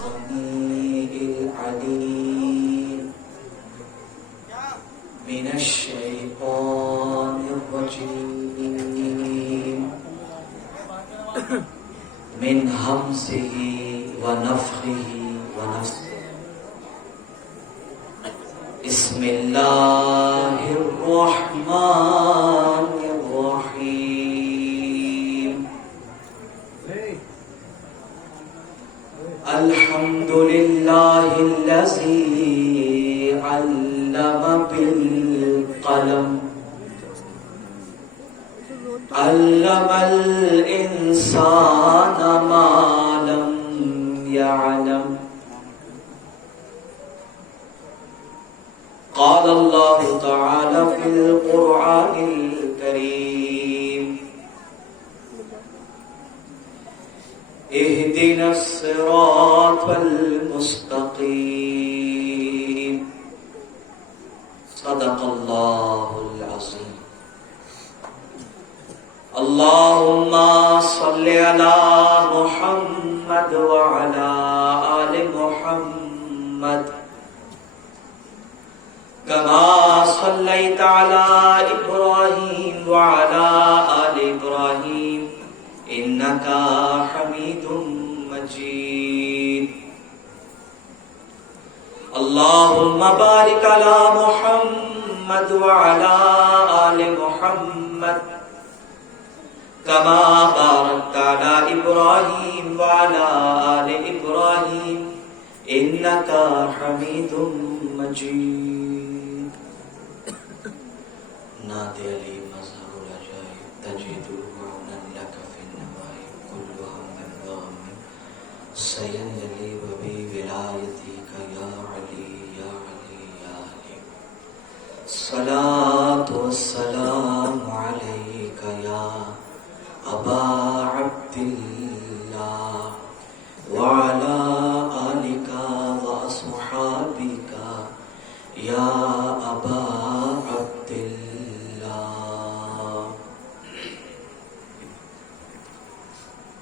السميع العليم من الشيطان الرجيم من همزه ونفخه ونفثه بسم الله الرحمن الرحيم الحمد لله الذي علم بالقلم علم الإنسان ما لم يعلم قال الله تعالى في القرآن الكريم اهدنا الصراط المستقيم صدق الله العظيم اللهم صل على محمد وعلى آل محمد كما صليت على إبراهيم وعلى آل إبراهيم إنك حميد مجيد اللهم بارك على محمد وعلى آل محمد كما باركت على إبراهيم وعلى آل إبراهيم إنك حميد مجيد نادي لي مظهر العجائب تجده عونا لك في النوائب كل هم وغم سينجلي وبي ولايتك يا علي يا علي يا علي الصلاة والسلام عليك يا أبا عبد الله وعلى آلك وأصحابك يا أبا عبد الله.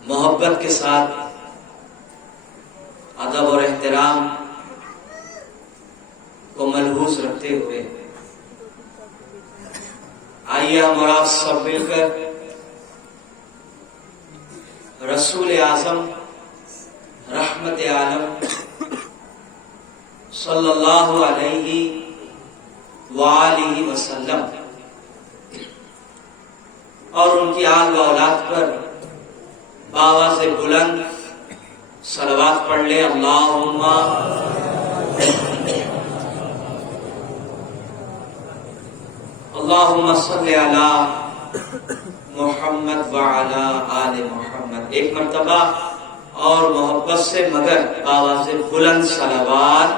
محبت کے ساتھ ادب اور احترام کو ملحوظ رکھتے ہوئے آئیے ہم اور آپ سب مل کر رسول اعظم رحمت عالم صلی اللہ علیہ وآلہ وسلم اور ان کی آل و اولاد پر بآواز بلند صلوات پڑھ لے. اللہم صلی علی محمد وعلی آل محمد. ایک مرتبہ اور محبت سے مگر بآواز بلند صلوات.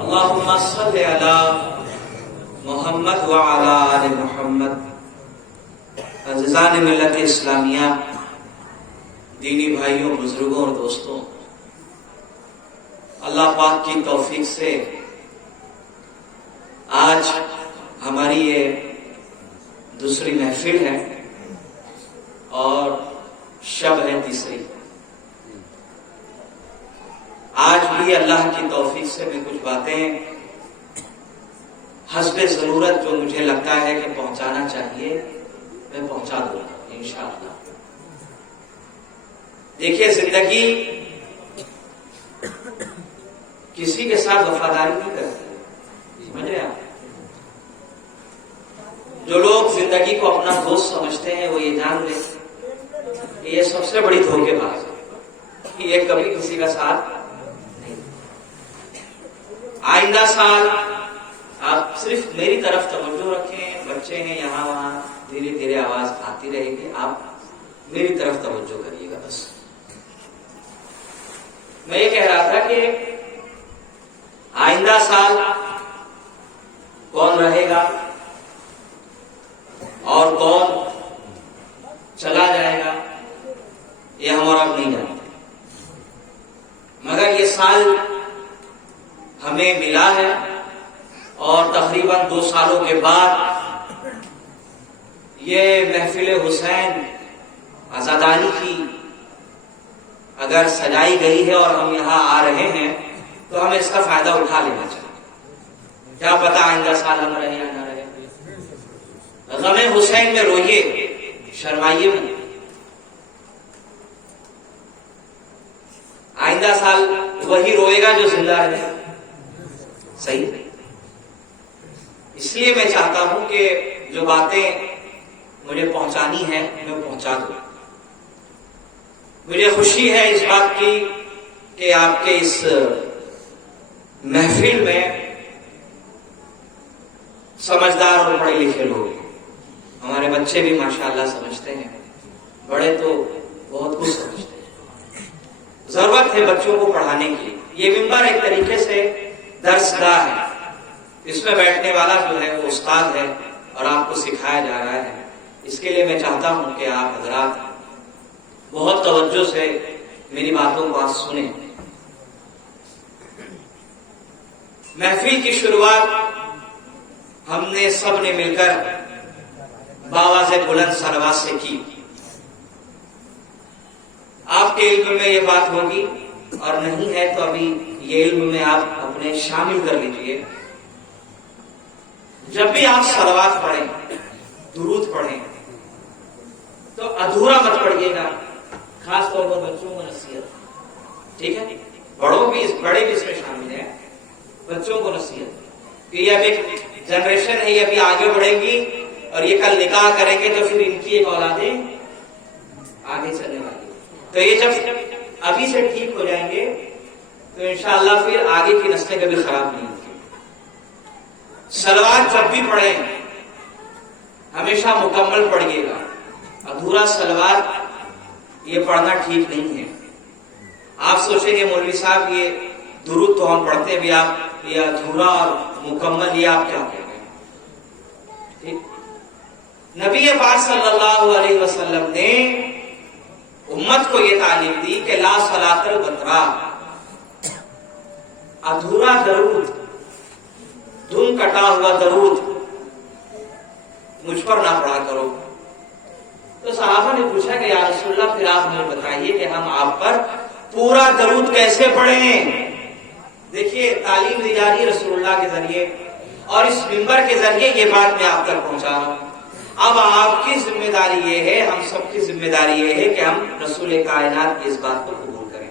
اللہم صلی علی محمد وعلی آل محمد. عزیزان ملت اسلامیہ، دینی بھائیوں، بزرگوں اور دوستوں، اللہ پاک کی توفیق سے آج ہماری یہ دوسری محفل ہے اور شب ہے تیسری. آج بھی اللہ کی توفیق سے میں کچھ باتیں حسب ضرورت جو مجھے لگتا ہے کہ پہنچانا چاہیے میں پہنچا دوں گا انشاءاللہ. دیکھیے، زندگی کسی کے ساتھ وفاداری نہیں کرتی، سمجھ رہے آپ؟ جو لوگ زندگی کو اپنا دوست سمجھتے ہیں وہ یہ جان لیں کہ یہ سب سے بڑی دھوکے باز ہے کہ یہ کبھی کسی کا ساتھ نہیں. آئندہ سال آپ صرف میری طرف توجہ رکھیں، بچے ہیں یہاں وہاں دھیرے دھیرے آواز آتی رہے گی، آپ میری طرف توجہ کریے گا بس. میں یہ کہہ رہا تھا کہ آئندہ سال کون رہے گا اور کون چلا جائے گا یہ ہم اور آپ نہیں جانتے، مگر یہ سال ہمیں ملا ہے اور تقریباً 2 سالوں کے بعد یہ محفل حسین عزاداری کی اگر سجائی گئی ہے اور ہم یہاں آ رہے ہیں تو ہمیں اس کا فائدہ اٹھا لینا چاہیے. کیا پتا آئندہ سال ہم رہے یا نہ رہے. غم حسین میں روئیے, شرمائیے نہیں. آئندہ سال وہی روئے گا جو زندہ رہے. صحیح. اس لیے میں چاہتا ہوں کہ جو باتیں مجھے پہنچانی ہے میں پہنچا دوں. مجھے خوشی ہے اس بات کی کہ آپ کے اس محفل میں سمجھدار اور پڑھے لکھے لوگ ہیں. ہمارے بچے بھی ماشاءاللہ سمجھتے ہیں, بڑے تو بہت کچھ سمجھتے ہیں. ضرورت ہے بچوں کو پڑھانے کی. یہ منبر ایک طریقے سے درس گاہ ہے. اس میں بیٹھنے والا جو ہے وہ استاد ہے اور آپ کو سکھایا جا رہا ہے. اس کے لیے میں چاہتا ہوں کہ آپ حضرات بہت توجہ سے میری باتوں کو آپ سنیں. محفل کی شروعات ہم نے سب نے مل کر بآواز بلند صلوات سے کی. آپ کے علم میں یہ بات ہوگی اور نہیں ہے تو ابھی یہ علم میں آپ اپنے شامل کر لیجئے. جب بھی آپ صلوات پڑھیں, درود پڑھیں, تو ادھورا مت پڑھیے گا. خاص طور پر بچوں کو نصیحت, ٹھیک ہے, بڑے بھی اس میں شامل ہیں. بچوں کو نصیحت کہ یہ اب ایک جنریشن ہے, یہ ابھی آگے بڑھیں گی اور یہ کل نکاح کریں گے تو پھر ان کی ایک اولادیں آگے چلنے والی. تو یہ جب ابھی سے ٹھیک ہو جائیں گے تو انشاءاللہ پھر آگے کی نسلیں کبھی خراب نہیں ہوتی. صلوات جب بھی پڑھیں ہمیشہ مکمل پڑھیے گا. ادھورا صلوات یہ پڑھنا ٹھیک نہیں ہے. آپ سوچیں گے مولوی صاحب یہ درود تو ہم پڑھتے بھی, آپ یہ ادھورا اور مکمل یہ آپ کیا کہہ رہے ہیں. نبی پاک صلی اللہ علیہ وسلم نے امت کو یہ تعلیم دی کہ لا صلاۃ البترا, ادھورا درود, دھن کٹا ہوا درود مجھ پر نہ پڑھا کرو. تو صحابہ نے پوچھا کہ یا رسول اللہ پھر آپ ہمیں بتائیے کہ ہم آپ پر پورا درود کیسے پڑھیں. دیکھیے تعلیم دی جا رہی ہے رسول اللہ کے ذریعے اور اس منبر کے ذریعے یہ بات میں آپ تک پہنچا رہا ہوں. اب آپ کی ذمہ داری یہ ہے, ہم سب کی ذمہ داری یہ ہے کہ ہم رسول کائنات کی اس بات کو قبول کریں.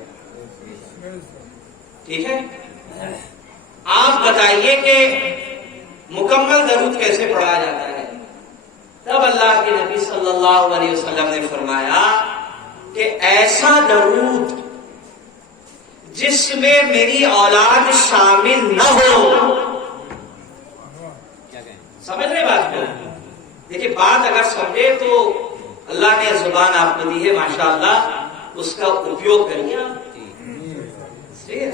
ٹھیک ہے, آپ بتائیے کہ مکمل درود کیسے پڑھا جاتا ہے. تب اللہ کے نبی صلی اللہ علیہ وسلم نے فرمایا کہ ایسا درود جس میں میری اولاد شامل نہ ہو. سمجھ رہے بات کو؟ دیکھیے بات اگر سمجھے تو اللہ نے زبان آپ کو دی ہے ماشاءاللہ, اس کا اپیوگ کریے.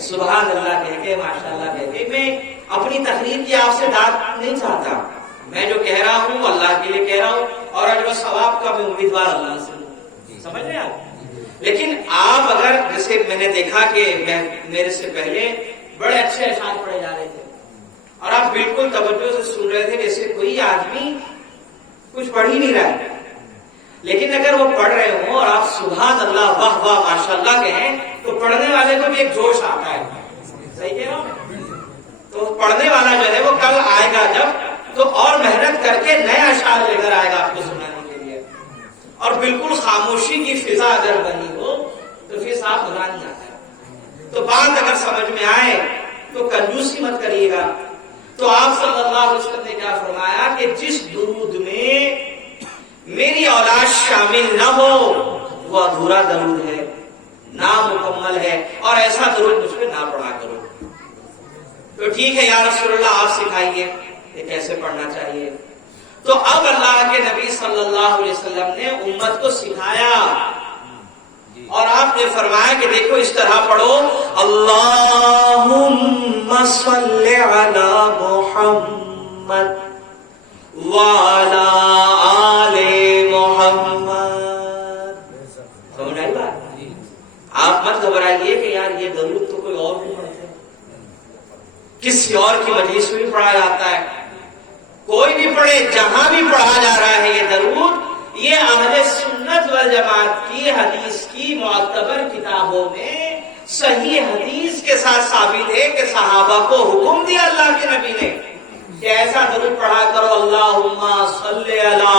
سبحان اللہ کہہ کے, ماشاءاللہ کہہ کے. میں اپنی تقریر کی آپ سے داد نہیں چاہتا. میں جو کہہ رہا ہوں اللہ کے لیے کہہ رہا ہوں اور اجر و ثواب کا میں امیدوار اللہ سے ہوں. سمجھ رہے آپ؟ لیکن آپ اگر جیسے میں نے دیکھا کہ میرے سے پہلے بڑے اچھے اشعار پڑھے جا رہے تھے اور آپ بالکل توجہ سے سن رہے تھے جیسے کوئی آدمی کچھ پڑھ ہی نہیں رہا ہے. لیکن اگر وہ پڑھ رہے ہوں اور آپ سبحان اللہ واہ واہ ماشاءاللہ کہیں تو پڑھنے والے کو بھی ایک جوش آتا ہے. صحیح کہہ رہا ہوں؟ تو پڑھنے والا جو ہے وہ کل آئے گا جب تو اور محنت کر کے نیا اشعار لے کر آئے گا آپ کو سنانے کے لیے. اور بالکل خاموشی کی فضا اگر بنی ہو تو پھر صاحب مزہ نہیں آتا ہے. تو بات اگر سمجھ میں آئے تو کنجوسی مت کریے گا. تو آپ صلی اللہ علیہ وسلم نے کیا فرمایا کہ جس درود میں میری اولاد شامل نہ ہو وہ ادھورا درود ہے, نامکمل ہے, اور ایسا درود مجھ پہ نہ پڑھا کرو. تو ٹھیک ہے یا رسول اللہ آپ سکھائیے کہ کیسے پڑھنا چاہیے. تو اب اللہ کے نبی صلی اللہ علیہ وسلم نے امت کو سکھایا اور آپ نے فرمایا کہ دیکھو اس طرح پڑھو, اللہم صلی علی محمد وعلی آل محمد. سمجھ آئی بات؟ آپ مت گھبرائیے کہ یار یہ درود تو کوئی اور بھی پڑھتے ہیں, کسی اور کی مجلس میں بھی پڑھا جاتا ہے. کوئی بھی پڑھے, جہاں بھی پڑھا جا رہا ہے یہ درود, یہ اہل سنت والجماعت کی حدیث کی معتبر کتابوں میں صحیح حدیث کے ساتھ ثابت ہے کہ صحابہ کو حکم دیا اللہ کے نبی نے کہ ایسا درود پڑھا کرو اللہم صلی علی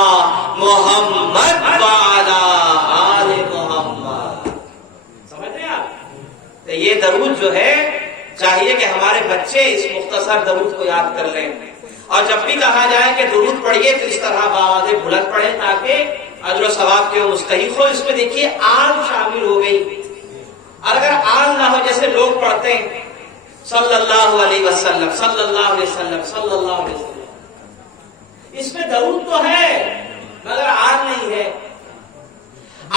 محمد وعلی آل محمد. سمجھ رہے ہیں آپ؟ تو یہ درود جو ہے چاہیے کہ ہمارے بچے اس مختصر درود کو یاد کر لیں، اور جب بھی کہا جائے کہ درود پڑھیے تو اس طرح بآواز بلند پڑھیں تاکہ اجر و ثواب کے مستحق ہو. اس میں دیکھیے آل شامل ہو گئی، اور اگر آل نہ ہو جیسے لوگ پڑھتے ہیں صلی اللہ علیہ وسلم صلی اللہ علیہ وسلم صلی اللہ علیہ وسلم، اس میں درود تو ہے مگر آل نہیں ہے.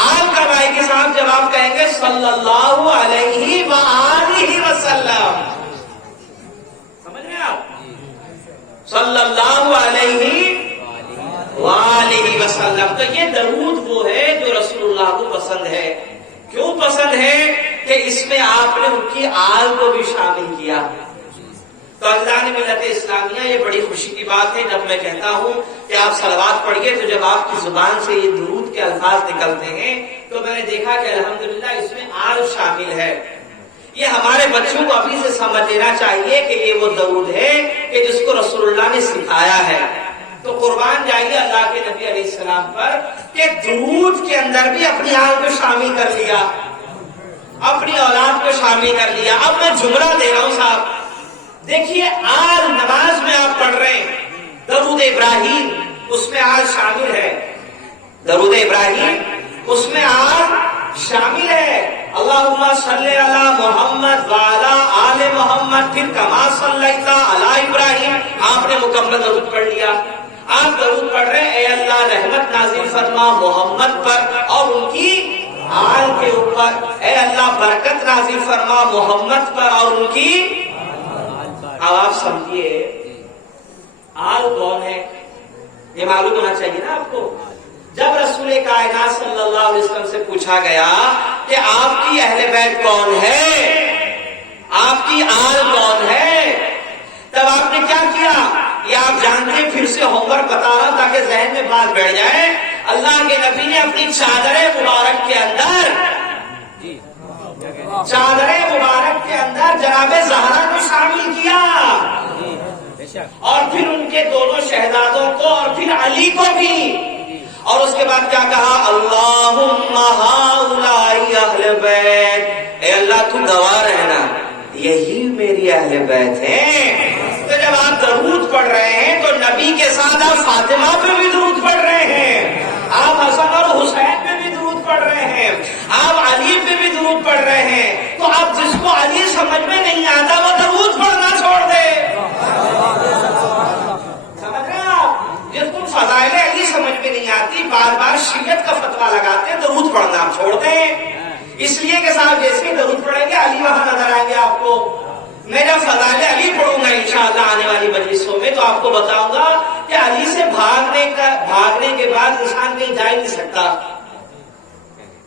آل کب آئے گی صاحب؟ جب آپ کہیں گے صلی اللہ علیہ وآلہ وسلم. سمجھ رہے ہیں آپ؟ صلی اللہ علیہ وآلہ وسلم. تو یہ درود وہ ہے جو رسول اللہ کو پسند ہے. کیوں پسند ہے؟ کہ اس میں آپ نے ان کی آل کو بھی شامل کیا. تو اللہ نے ملت اسلامیہ، یہ بڑی خوشی کی بات ہے جب میں کہتا ہوں کہ آپ صلوات پڑھیے تو جب آپ کی زبان سے یہ درود کے الفاظ نکلتے ہیں تو میں نے دیکھا کہ الحمدللہ اس میں آل شامل ہے. یہ ہمارے بچوں کو ابھی سے سمجھ لینا چاہیے کہ یہ وہ درود ہے کہ جس کو رسول اللہ نے سکھایا ہے. تو قربان جائیے اللہ کے نبی علیہ السلام پر کہ درود کے اندر بھی اپنی آل کو شامل کر لیا، اپنی اولاد کو شامل کر لیا. اب میں جملہ دے رہا ہوں صاحب، دیکھیے آل نماز میں آپ پڑھ رہے ہیں درود ابراہیم، اس میں آل شامل ہے. درود ابراہیم اس میں آل شامل ہے. اللہم صلی علی محمد وعلی آل محمد، پھر کما صلیت علی ابراہیم، آپ نے مکمل درود پڑھ لیا. آپ درود پڑھ رہے ہیں اے اللہ رحمت نازل فرما محمد پر اور ان کی آل کے اوپر، اے اللہ برکت نازل فرما محمد پر اور ان کی. اب آپ سمجھیے آل کون ہے؟ یہ معلوم ہونا چاہیے نا آپ کو. جب رسول کائنات صلی اللہ علیہ وسلم سے پوچھا گیا کہ آپ کی اہل بیت کون ہے، آپ کی آل کون ہے، تب آپ نے کیا کیا؟ یہ آپ جانتے ہیں، پھر سے ہوم ورک بتا رہا تاکہ ذہن میں بات بیٹھ جائے. اللہ کے نبی نے اپنی چادر مبارک کے اندر جناب زہرا کو شامل کیا، اور پھر ان کے دونوں شہزادوں کو اور پھر علی کو بھی. اور اس کے بعد کیا کہا؟ اللہم ہؤلاء اہل بیت، اے اللہ تو گواہ رہنا یہی میری اہل بیت ہیں. تو جب آپ درود پڑھ رہے ہیں تو نبی کے ساتھ آپ فاطمہ پہ بھی درود پڑھ رہے ہیں، آپ حسن اور حسین پہ بھی درود پڑھ رہے ہیں، آپ علی پہ بھی درود پڑھ رہے ہیں. تو آپ جس کو علی سمجھ میں نہیں آتا وہ درود پڑھنا چھوڑ دے. سمجھ رہے ہیں آپ؟ جس کو فضائل علی سمجھ میں نہیں آتی، بار بار شیعت کا فتویٰ لگاتے ہیں، درود پڑھنا آپ چھوڑ دیں. اس لیے کہ صاحب جیسے درود پڑھیں گے علی وہاں نظر آئیں گے آپ کو. میں جب فضائل علی پڑھوں گا انشاءاللہ آنے والی مجلسوں میں تو آپ کو بتاؤں گا کہ علی سے بھاگنے کے بعد انسان کہیں جا ہی نہیں سکتا.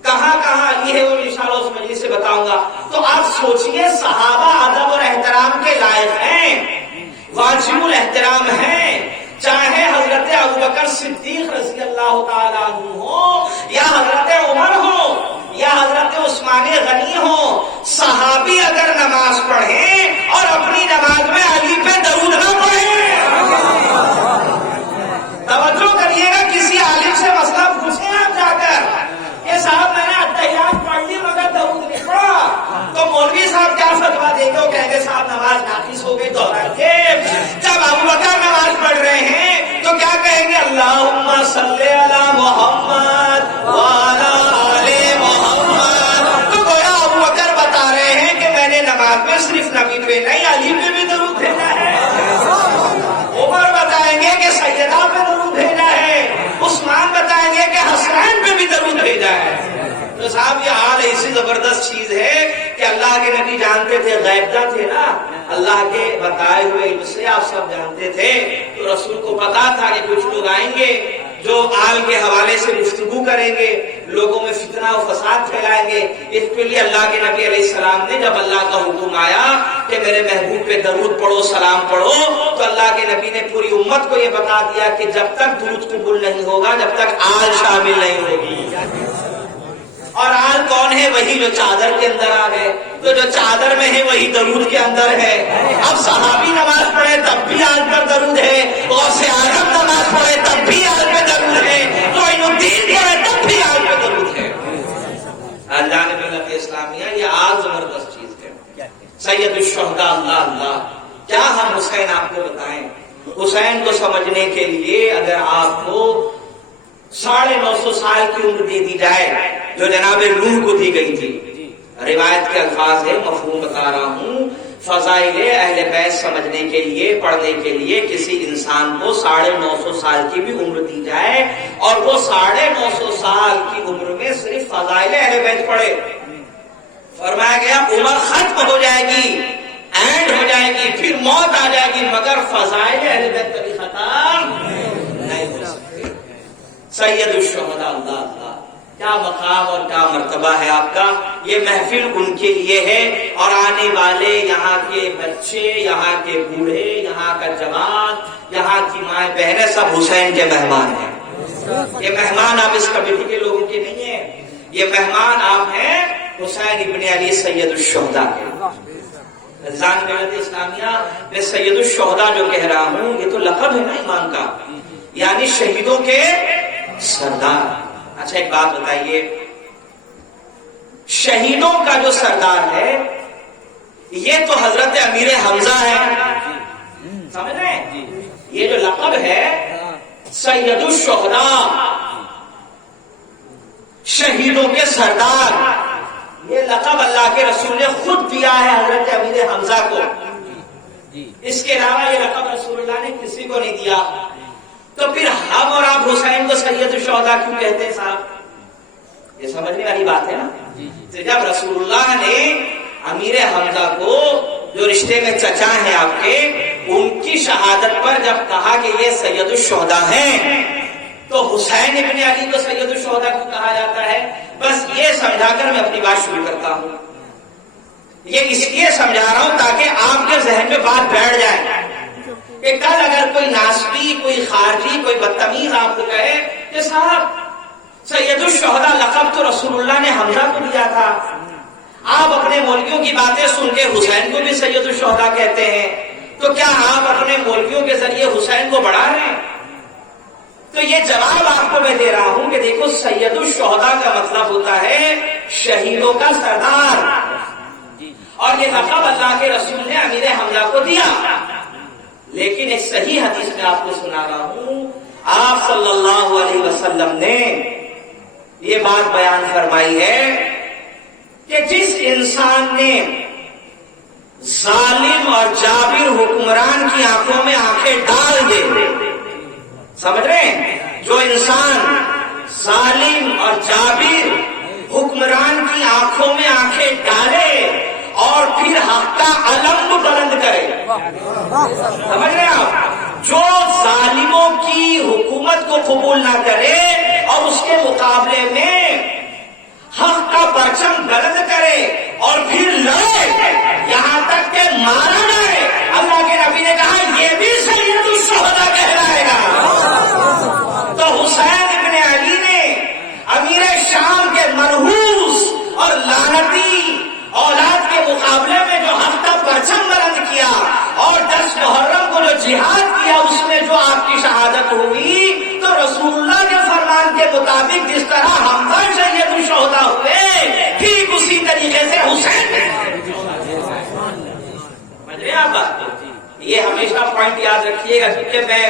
کہاں کہاں علی ہے وہ انشاءاللہ اس مجلس سے بتاؤں گا. تو آپ سوچئے صحابہ ادب اور احترام کے لائق ہیں، واجب الاحترام ہیں، چاہے حضرت ابوبکر صدیق رضی اللہ تعالیٰ عنہ ہو یا حضرت عمر ہو یا حضرت عثمان غنی ہو. صحابی اگر نماز پڑھیں اور اپنی نماز میں علی پہ درود نہ پڑھیں. توجہ کریے گا، کسی عالم سے مسئلہ پوچھیں آپ جا کر کہ صاحب میں نے اتحیات پڑھ لی مگر درود نہیں پڑھا، تو مولوی صاحب کیا فتویٰ دیں گے؟ وہ کہیں گے صاحب نماز ناقص ہو گئی دوہرا کے. جب ابوبکر نماز پڑھ رہے ہیں تو کیا کہیں گے؟ اللہم صلی علی محمد وعلی آل محمد. تو گویا ابوبکر بتا رہے ہیں کہ میں نے نماز میں صرف نبی پہ نہیں علی پہ بھی درود بھیجا ہے. عمر بتائیں گے کہ سیدہ پہ درود بھیجا ہے. عثمان بتائیں گے کہ حسین پہ بھی درود بھیجا ہے. تو صاحب یہ آل ایسی زبردست چیز ہے کہ اللہ کے نبی جانتے تھے، غیبدہ تھے نا، اللہ کے بتائے ہوئے علم سے آپ سب جانتے تھے. تو رسول کو پتا تھا کہ کچھ لوگ آئیں گے جو آل کے حوالے سے گفتگو کریں گے، لوگوں میں فتنہ و فساد پھیلائیں گے. اس کے لیے اللہ کے نبی علیہ السلام نے جب اللہ کا حکم آیا کہ میرے محبوب پہ درود پڑھو سلام پڑھو تو اللہ کے نبی نے پوری امت کو یہ بتا دیا کہ جب تک درود قبول نہیں ہوگا جب تک آل شامل نہیں ہوگی. اور آل کون ہے؟ وہی جو چادر کے اندر آ گئے. تو جو چادر میں ہے وہی درود کے اندر ہے. اب صحابی نماز پڑھے تب بھی آل پر درود ہے, غوث اعظم نماز پڑھے تب بھی آل پہ درود ہے, معین الدین پڑھے تب بھی آل پہ درود ہے. اللہ نے ملت اسلامیہ یہ آل زبردست چیز ہے. سید الشہداء اللہ اللہ. کیا ہم حسین آپ کو بتائیں؟ حسین کو سمجھنے کے لیے اگر آپ کو 950 سال کی عمر دے دی جائے جو جناب نوح کو دی گئی تھی. روایت کے الفاظ ہے, مفہوم بتا رہا ہوں. فضائل اہل بیت سمجھنے کے لیے پڑھنے کے لیے کسی انسان کو 950 سال کی بھی عمر دی جائے اور وہ 950 سال کی عمر میں صرف فضائل اہل بیت پڑھے, فرمایا گیا عمر ختم ہو جائے گی, اینڈ ہو جائے گی, پھر موت آ جائے گی, مگر فضائل اہل بیت کبھی ختم نہیں ہو سکتے. سید الشہداء اللہ اللہ. کیا مقام اور کیا مرتبہ ہے آپ کا. یہ محفل ان کے لیے ہے اور آنے والے یہاں کے بچے, یہاں کے بوڑھے, یہاں کا جوان, یہاں کی مائیں بہنیں سب حسین کے مہمان ہیں. یہ مہمان آپ اس کمیٹی کے لوگوں کے نہیں ہیں, یہ مہمان آپ ہیں حسین ابن علی سید الشہداء کے. رضوان ملت اسلامیہ میں سید الشہداء جو کہہ رہا ہوں یہ تو لقب ہے نا ایمان کا, یعنی شہیدوں کے سردار. اچھا ایک بات بتائیے, شہیدوں کا جو سردار ہے یہ تو حضرت امیر حمزہ ہے, سمجھ رہے ہیں؟ یہ جو لقب ہے سید الشہداء, شہیدوں کے سردار, یہ لقب اللہ کے رسول نے خود دیا ہے حضرت امیر حمزہ کو. اس کے علاوہ یہ لقب رسول اللہ نے کسی کو نہیں دیا. تو پھر ہم اور آپ حسین کو سید الشہداء کیوں کہتے ہیں صاحب؟ یہ سمجھنے والی بات ہے نا. تو جب رسول اللہ نے امیر حمزہ کو جو رشتے میں چچا ہیں آپ کے, ان کی شہادت پر جب کہا کہ یہ سید الشہداء ہیں تو حسین ابن علی کو سید الشہداء کیوں کہا جاتا ہے؟ بس یہ سمجھا کر میں اپنی بات شروع کرتا ہوں. یہ اس لیے سمجھا رہا ہوں تاکہ آپ کے ذہن میں بات بیٹھ جائے کہ کل اگر کوئی ناسبی, کوئی خارجی, کوئی بدتمیز آپ کو کہے کہ صاحب سید الشہداء لقب تو رسول اللہ نے حمزہ کو دیا تھا, آپ اپنے مولویوں کی باتیں سن کے حسین کو بھی سید الشہداء کہتے ہیں, تو کیا آپ اپنے مولویوں کے ذریعے حسین کو بڑھا رہے ہیں؟ تو یہ جواب آپ کو میں دے رہا ہوں کہ دیکھو سید الشہداء کا مطلب ہوتا ہے شہیدوں کا سردار, اور یہ لقب اللہ کے رسول نے امیر حمزہ کو دیا. لیکن ایک صحیح حدیث میں آپ کو سنا رہا ہوں, آپ صلی اللہ علیہ وسلم نے یہ بات بیان فرمائی ہے کہ جس انسان نے ظالم اور جابر حکمران کی آنکھوں میں آنکھیں ڈال دے, سمجھ رہے ہیں, جو انسان ظالم اور جابر حکمران کی آنکھوں میں آنکھیں ڈالے اور پھر حق کا علم بلند کرے, سمجھ رہے ہیں آپ, جو ظالموں کی حکومت کو قبول نہ کرے اور اس کے مقابلے میں حق کا پرچم بلند کرے اور پھر لڑے یہاں تک کہ مارا جائے, اللہ کے نبی نے کہا یہ بھی سید الشہداء کہلائے گا. تو حسین ابن علی نے امیر شام کے منحوس اور لعنتی اولاد کے مقابلے میں جو حق کا پرچم بلند کیا اور 10 محرم کو جو جہاد کیا اس میں جو آپ کی شہادت ہوئی, تو رسول اللہ کے فرمان کے مطابق جس طرح حمزہ سید الشہداء ہوئے ٹھیک اسی طریقے سے حسین. سمجھ رہے ہیں آپ؟ یہ ہمیشہ پوائنٹ یاد رکھیے گا, کیونکہ میں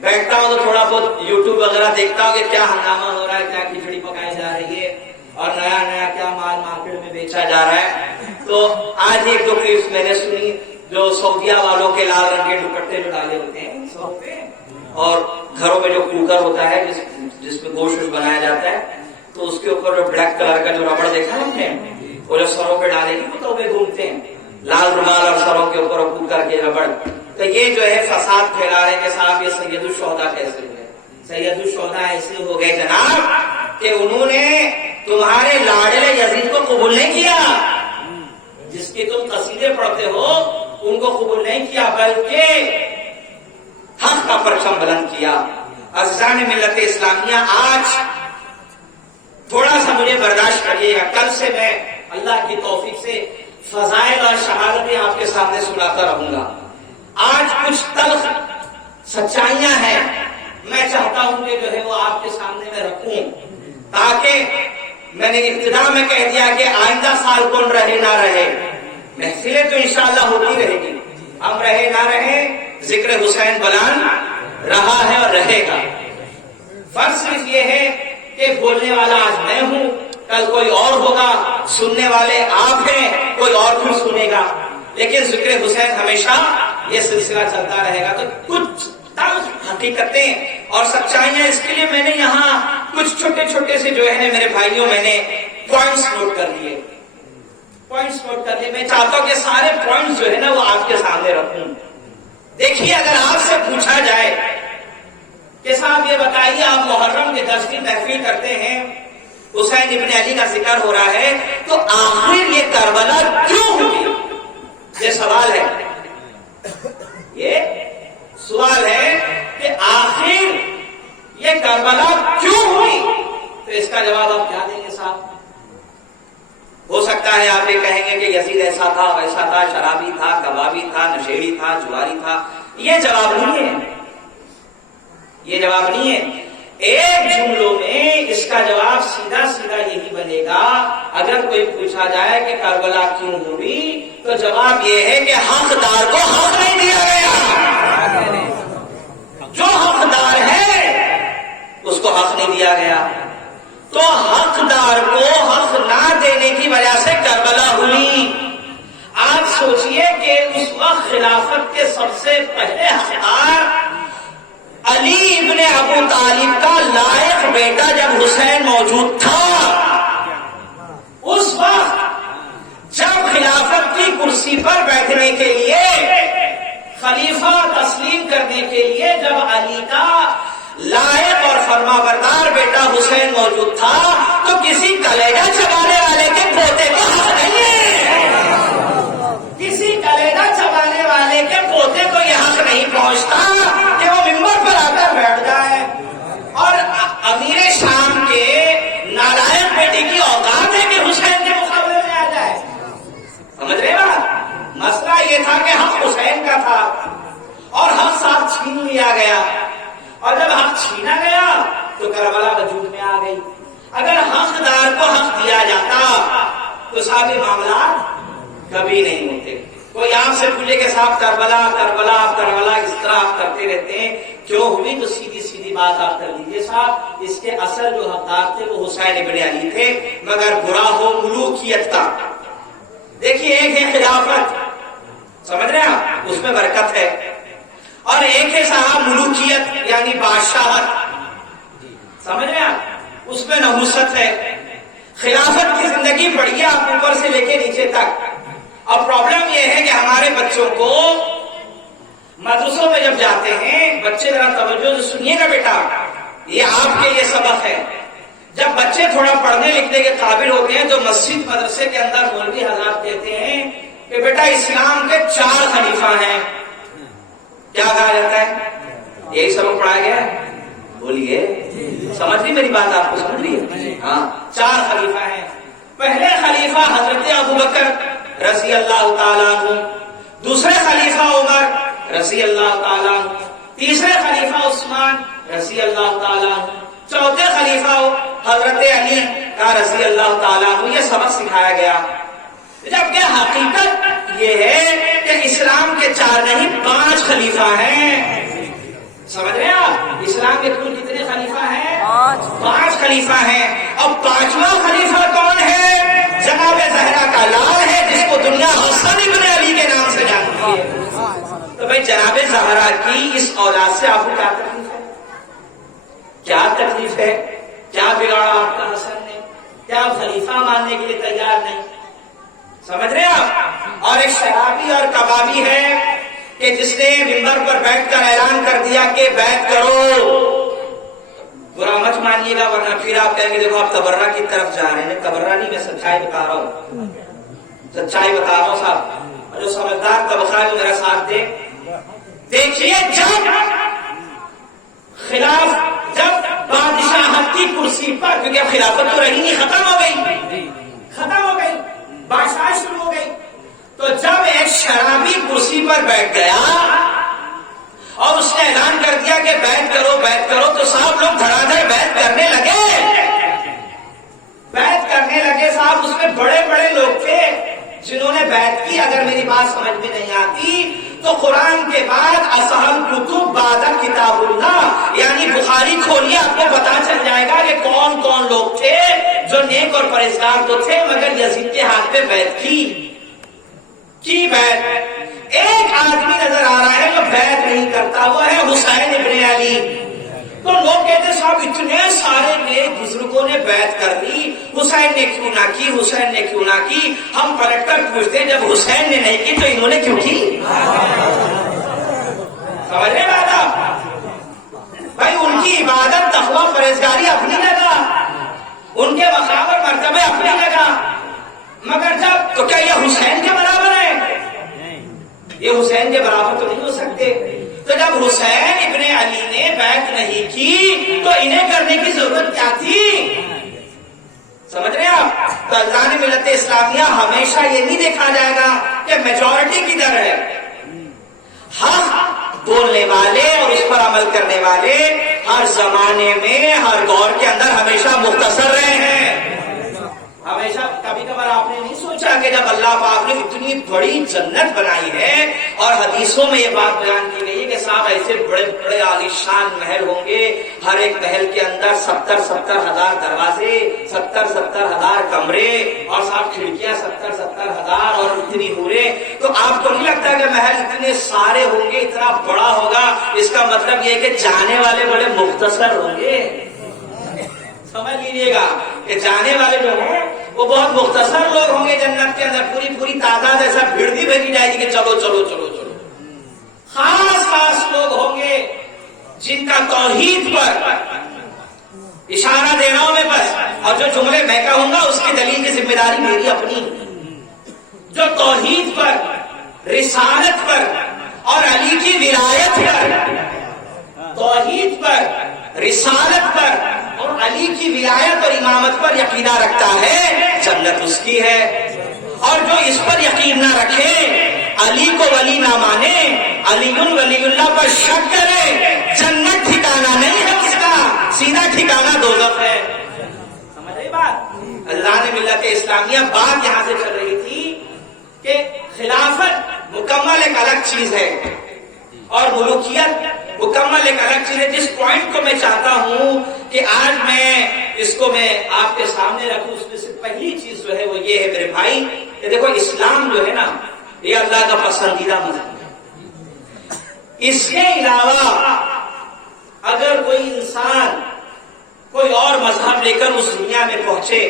بیٹھتا ہوں تو تھوڑا بہت یوٹیوب وغیرہ دیکھتا ہوں کہ کیا ہنگامہ ہو رہا ہے, کیا کھچڑی پکائی جا رہی ہے اور نیا نیا کیا مال مارکیٹ میں بیچا جا رہا ہے. تو آج ایک دو کلپس میں نے سنی جو سعودیہ والوں کے لال رنگ کے دوپٹے جو ڈالے ہوتے ہیں سر پہ, اور گھروں میں جو کوکر ہوتا ہے جس میں گوشت بنایا جاتا ہے, تو اس کے اوپر جو بلیک کلر کا جو ربڑ دیکھا ہم نے, وہ جو سروں پہ ڈالے گی وہ تو گھومتے ہیں, لال رومال اور سروں کے اوپر کوکر کے ربڑ. تو یہ جو ہے فساد پھیلا رہے کہ صاحب یہ سید الشہداء کیسے ہوئے, سید الشہداء ایسے ہو گئے جناب کہ انہوں نے تمہارے لاڈلے یزید کو قبول نہیں کیا، جس کی تم قصیدے پڑھتے ہو ان کو قبول نہیں کیا، بلکہ حق کا پرچم بلند کیا۔ عزیزان ملت اسلامیہ، آج تھوڑا سا مجھے برداشت کریے گا، کل سے میں اللہ کی توفیق سے فضائل اور شہادتیں آپ کے سامنے سناتا رہوں گا۔ آج کچھ تلخ سچائیاں ہیں، میں چاہتا ہوں کہ جو ہے وہ آپ کے سامنے میں رکھوں، تاکہ میں نے ابتدا میں کہہ دیا کہ آئندہ سال کون رہے نہ رہے، محفلیں تو انشاءاللہ ہوتی رہے گی، ہم رہے نہ رہے ذکر حسین بلند رہا ہے اور رہے گا۔ فرض صرف یہ ہے کہ بولنے والا آج میں ہوں، کل کوئی اور ہوگا، سننے والے آپ ہیں، کوئی اور بھی سنے گا، لیکن ذکر حسین ہمیشہ یہ سلسلہ چلتا رہے گا۔ تو کچھ حقیقتیں اور سچائیاں، اس کے لیے میں نے یہاں کچھ چھوٹے چھوٹے سے جو ہے میرے بھائیوں میں نے پوائنٹس نوٹ کر لیے، میں چاہتا ہوں کہ سارے پوائنٹس جو ہے نا وہ آپ کے سامنے رکھوں۔ دیکھیے، اگر آپ سے پوچھا جائے کہ صاحب یہ بتائیے آپ محرم کے 10 دن محفل کرتے ہیں، حسین ابن علی کا ذکر ہو رہا ہے، تو آخر یہ کربلا کیوں ہوئی؟ یہ سوال ہے، یہ سوال ہے کہ آخر یہ کربلا کیوں ہوئی؟ تو اس کا جواب آپ کیا دیں گے صاحب؟ ہو سکتا ہے آپ یہ کہیں گے کہ یزید ایسا تھا، ویسا تھا، شرابی تھا، کبابی تھا، نشیڑی تھا، جواری تھا۔ یہ جواب نہیں ہے، یہ جواب نہیں ہے۔ ایک جملوں میں اس کا جواب سیدھا سیدھا یہی بنے گا، اگر کوئی پوچھا جائے کہ کربلا کیوں ہوئی، تو جواب یہ ہے کہ حقدار کو حق نہیں دیا گیا، جو حقدار ہے اس کو حق نہیں دیا گیا، تو حقدار کو حق نہ دینے کی وجہ سے کربلا ہوئی۔ آپ سوچئے کہ اس وقت خلافت کے سب سے پہلے حقدار علی ابن ابو طالب کا لائق بیٹا جب حسین موجود تھا، اس وقت جب خلافت کی کرسی پر بیٹھنے کے لیے، خلیفہ تسلیم کرنے کے لیے جب علی کا لائق اور فرما بردار بیٹا حسین موجود تھا، تو کسی کلیجہ چبانے والے کے پوتے کو حق نہیں ہے، کسی کلیجہ چبانے والے کے پوتے کو یہ حق نہیں پہنچتا کہ وہ ممبر پر آ کر بیٹھ جائے اور امیر شام کے نالائق بیٹے کی اوقات ہے کہ حسین کے مقابلے میں آ جائے۔ سمجھ رہے بات؟ مسئلہ یہ تھا کہ حق حسین کا تھا اور حق ساتھ چھین لیا گیا، اور جب حق چھینا گیا تو کربلا وجود میں آ گئی۔ اگر حقدار کو حق دیا جاتا تو سارے معاملات کبھی نہیں ہوتے۔ کوئی آپ سے پوچھے کہ صاحب کربلا کربلا کربلا اس طرح آپ کرتے رہتے ہیں کیوں ہوئی، تو سیدھی سیدھی بات آپ کر لیجیے صاحب، اس کے اصل جو حقدار تھے وہ حسین ابن علی تھے، مگر برا ہو ملوکیت کا۔ دیکھیے، ایک ہے خلافت، سمجھ رہے ہیں آپ، اس میں برکت ہے، اور ایک ہے صاحب ملوکیت یعنی بادشاہت، سمجھ رہے ہیں آپ، اس میں نحوست ہے۔ خلافت کی زندگی پڑھیے آپ اوپر سے لے کے نیچے تک، اور پرابلم یہ ہے کہ ہمارے بچوں کو مدرسوں میں جب جاتے ہیں، بچے ذرا توجہ سے سنیے گا بیٹا، یہ آپ کے لیے سبق ہے۔ جب بچے تھوڑا پڑھنے لکھنے کے قابل ہوتے ہیں تو مسجد مدرسے کے اندر مولوی حضرات کہتے ہیں کہ بیٹا اسلام کے 4 خلیفہ ہیں۔ کیا کہا جاتا ہے؟ یہی سبق پڑھایا گیا ہے؟ بولیے، سمجھ لی میری بات؟ آپ کو سمجھ لی؟ ہاں، 4 خلیفہ ہیں۔ پہلے خلیفہ حضرت ابوبکر رضی اللہ تعالیٰ عنہ، دوسرے خلیفہ عمر رضی اللہ تعالیٰ عنہ، تیسرے خلیفہ عثمان رضی اللہ تعالیٰ عنہ، چوتھے خلیفہ حضرت علی کا رضی اللہ تعالیٰ عنہ۔ یہ سبق سکھایا گیا، جبکہ حقیقت یہ ہے کہ اسلام کے 4 نہیں 5 خلیفہ ہیں۔ سمجھ رہے ہیں آپ؟ اسلام کے کل کتنے خلیفہ ہیں؟ 5 خلیفہ ہیں، اور 5واں خلیفہ کون ہے؟ جناب زہرا کا لال ہے، جس کو دنیا حسن ابن علی کے نام سے جانتی ہے۔ تو بھائی جناب زہرا کی اس اولاد سے آپ کو کیا تکلیف ہے؟ کیا تکلیف ہے؟ کیا بگاڑا آپ کا حسن نے؟ کیا خلیفہ ماننے کے لیے تیار نہیں؟ سمجھ رہے ہیں آپ؟ اور ایک شرابی اور کبابی ہے کہ جس نے ممبر پر بیٹھ کر اعلان کر دیا کہ بیعت کرو، برا مت مانیے گا ورنہ پھر آپ کہیں گے دیکھو آپ تبرہ کی طرف جا رہے ہیں. تبرہ نہیں، میں سچائی بتا رہا ہوں، سچائی بتا رہا ہوں صاحب. اور جو سمجھدار طبقہ ہے وہ میرا ساتھ دے. دیکھیے جب جب بادشاہت کی کرسی پر، کیونکہ اب خلافت تو رہی نہیں، ختم ہو گئی، بادشاہ شروع ہو گئی، تو جب ایک شرابی کرسی پر بیٹھ گیا اور اس نے اعلان کر دیا کہ بیعت کرو، تو صاحب لوگ دھڑا دھڑ بیعت کرنے لگے صاحب. اس میں بڑے بڑے لوگ تھے جنہوں نے بیعت کی. اگر میری بات سمجھ میں نہیں آتی تو قرآن کے بعد اصحل کتب بعد کتاب اللہ، یعنی بخاری کھولیے، آپ کو پتا چل جائے گا کہ کون کون لوگ تھے جو نیک اور پرہیزگار تو تھے مگر یزید کے ہاتھ پہ بیعت کی بیعت. ایک آدمی نظر آ رہا ہے جو بیعت نہیں کرتا، وہ ہے حسین ابن علی. تو لوگ کہتے صاحب اتنے سارے نیک بزرگوں نے بیعت کر لی، حسین نے کیوں نہ کی. ہم پلٹ کر پوچھتے جب حسین نے نہیں کی تو انہوں نے کیوں کی؟ سمجھنے والا بھائی، ان کی عبادت تقویٰ پرہیزگاری اپنی جگہ، ان کے مقام اور مرتبے اپنی جگہ، مگر جب تو کیا یہ حسین کے برابر ہے؟ یہ حسین کے برابر تو نہیں ہو سکتے. تو جب حسین ابن علی نے بیعت نہیں کی تو انہیں کرنے کی ضرورت کیا تھی؟ سمجھ رہے ہیں آپ؟ تو اللہ نے ملت اسلامیہ ہمیشہ یہ نہیں دیکھا جائے گا کہ میجورٹی کدھر ہے. حق بولنے والے اور اس پر عمل کرنے والے ہر زمانے میں ہر دور کے اندر ہمیشہ مختصر رہے ہیں. ہمیشہ کبھی کبھار آپ نے نہیں سوچا کہ جب اللہ پاک نے اتنی بڑی جنت بنائی ہے اور حدیثوں میں یہ بات بیان کی گئی ہے کہ صاحب ایسے بڑے بڑے عالیشان محل ہوں گے، ہر ایک محل کے اندر 70,000 دروازے، 70,000 کمرے اور صاحب کھڑکیاں 70,000 اور اتنی حوریں. تو آپ کو نہیں لگتا کہ محل اتنے سارے ہوں گے، اتنا بڑا ہوگا؟ اس کا مطلب یہ کہ جانے والے بڑے مختصر ہوں گے. سمجھ لیجیے گا کہ جانے والے جو ہیں وہ بہت مختصر لوگ ہوں گے جنت کے اندر. پوری تعداد ایسا بھیڑ بھیجی جائے گی کہ چلو. خاص لوگ ہوں گے جن کا توحید پر اشارہ دے رہا ہوں میں بس، اور جو جملے میں کہوں گا اس کی دلیل کی ذمہ داری میری اپنی. جو توحید پر، رسالت پر اور علی کی ولایت پر، توحید پر، رسالت پر اور علی کی ولایت اور امامت پر یقین رکھتا ہے، جنت اس کی ہے. اور جو اس پر یقین نہ رکھے، علی کو ولی نہ مانے، علی اللہ پر شک کرے، جنت ٹھکانہ نہیں ہے اس کا، سیدھا ٹھکانہ دوزخ ہے. سمجھ رہی بات؟ اللہ نے ملت اسلامیہ بات یہاں سے چل رہی تھی کہ خلافت مکمل ایک الگ چیز ہے اور ملوکیت مکمل ایک الگ چیز ہے. جس پوائنٹ کو میں چاہتا ہوں کہ آج میں آپ کے سامنے رکھوں، اس میں سے پہلی چیز جو ہے وہ یہ ہے میرے بھائی کہ دیکھو اسلام جو ہے نا یہ اللہ کا پسندیدہ مذہب ہے. اس کے علاوہ اگر کوئی انسان کوئی اور مذہب لے کر اس دنیا میں پہنچے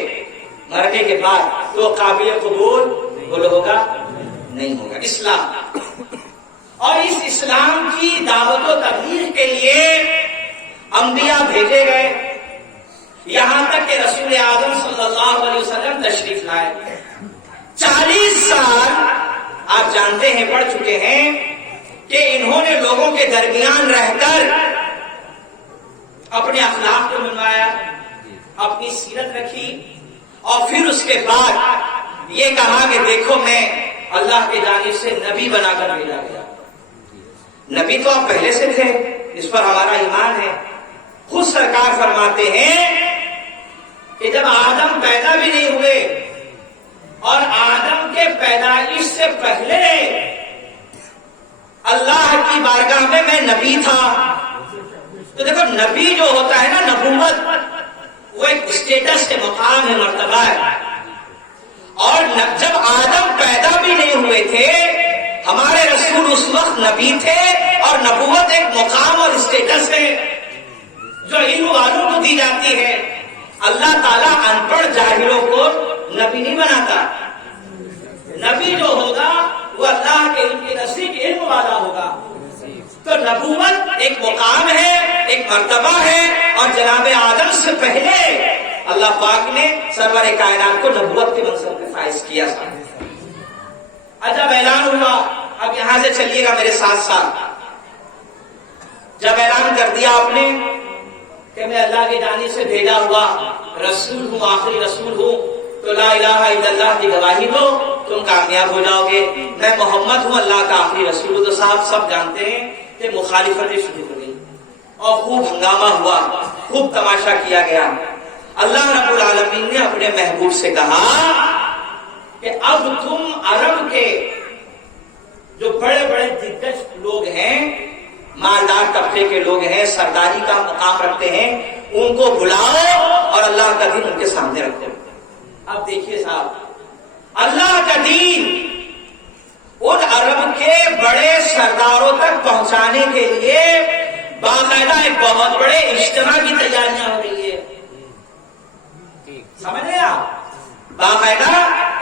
مرنے کے بعد تو قابل قبول بولو ہوگا نہیں ہوگا. اسلام اور اس اسلام کی دعوت و تبلیغ کے لیے انبیاء بھیجے گئے، یہاں تک کہ رسول اعظم صلی اللہ علیہ وسلم تشریف لائے. 40 سال آپ جانتے ہیں، پڑھ چکے ہیں کہ انہوں نے لوگوں کے درمیان رہ کر اپنے اخلاق کو منوایا، اپنی سیرت رکھی، اور پھر اس کے بعد یہ کہا کہ دیکھو میں اللہ کی جانب سے نبی بنا کر بھیجا گیا. نبی تو آپ پہلے سے تھے، اس پر ہمارا ایمان ہے. خود سرکار فرماتے ہیں کہ جب آدم پیدا بھی نہیں ہوئے اور آدم کے پیدائش سے پہلے اللہ کی بارگاہ میں نبی تھا. تو دیکھو نبی جو ہوتا ہے نا، نبوت وہ ایک اسٹیٹس ہے، مقام ہے، مرتبہ ہے. اور جب آدم پیدا بھی نہیں ہوئے تھے ہمارے رسول اس وقت نبی تھے، اور نبوت ایک مقام اور اسٹیٹس ہے جو علم والوں کو دی جاتی ہے. اللہ تعالیٰ ان پڑھ جاہلوں کو نبی نہیں بناتا. نبی جو ہوگا وہ اللہ کے علم کے نزدیک علم والا ہوگا. تو نبوت ایک مقام ہے، ایک مرتبہ ہے، اور جناب آدم سے پہلے اللہ پاک نے سرور کائنات کو نبوت کے منصب پہ فائز کیا تھا۔ جب اعلان ہوا، اب یہاں سے چلیے گا میرے ساتھ ساتھ، جب اعلان کر دیا آپ نے کہ میں اللہ کی جانب سے بھیجا ہوا رسول ہوں، آخری رسول ہوں، تو لا الہ الا اللہ کی گواہی دو، تم کامیاب ہو جاؤ گے۔ میں محمد ہوں، اللہ کا آخری رسول ہوں۔ تو صاحب سب جانتے ہیں کہ مخالفتیں شروع ہو گئی اور خوب ہنگامہ ہوا، خوب تماشا کیا گیا۔ اللہ رب العالمین نے اپنے محبوب سے کہا کہ اب تم عرب کے جو بڑے بڑے دگج لوگ ہیں، مالدار طبقے کے لوگ ہیں، سرداری کا مقام رکھتے ہیں، ان کو بلاؤ اور اللہ کا دین ان کے سامنے رکھو۔ اب دیکھیے صاحب، اللہ کا دین ان عرب کے بڑے سرداروں تک پہنچانے کے لیے باقاعدہ ایک بہت بڑے اجتماع کی تیاریاں ہو رہی ہے۔ سمجھ رہے آپ؟ باقاعدہ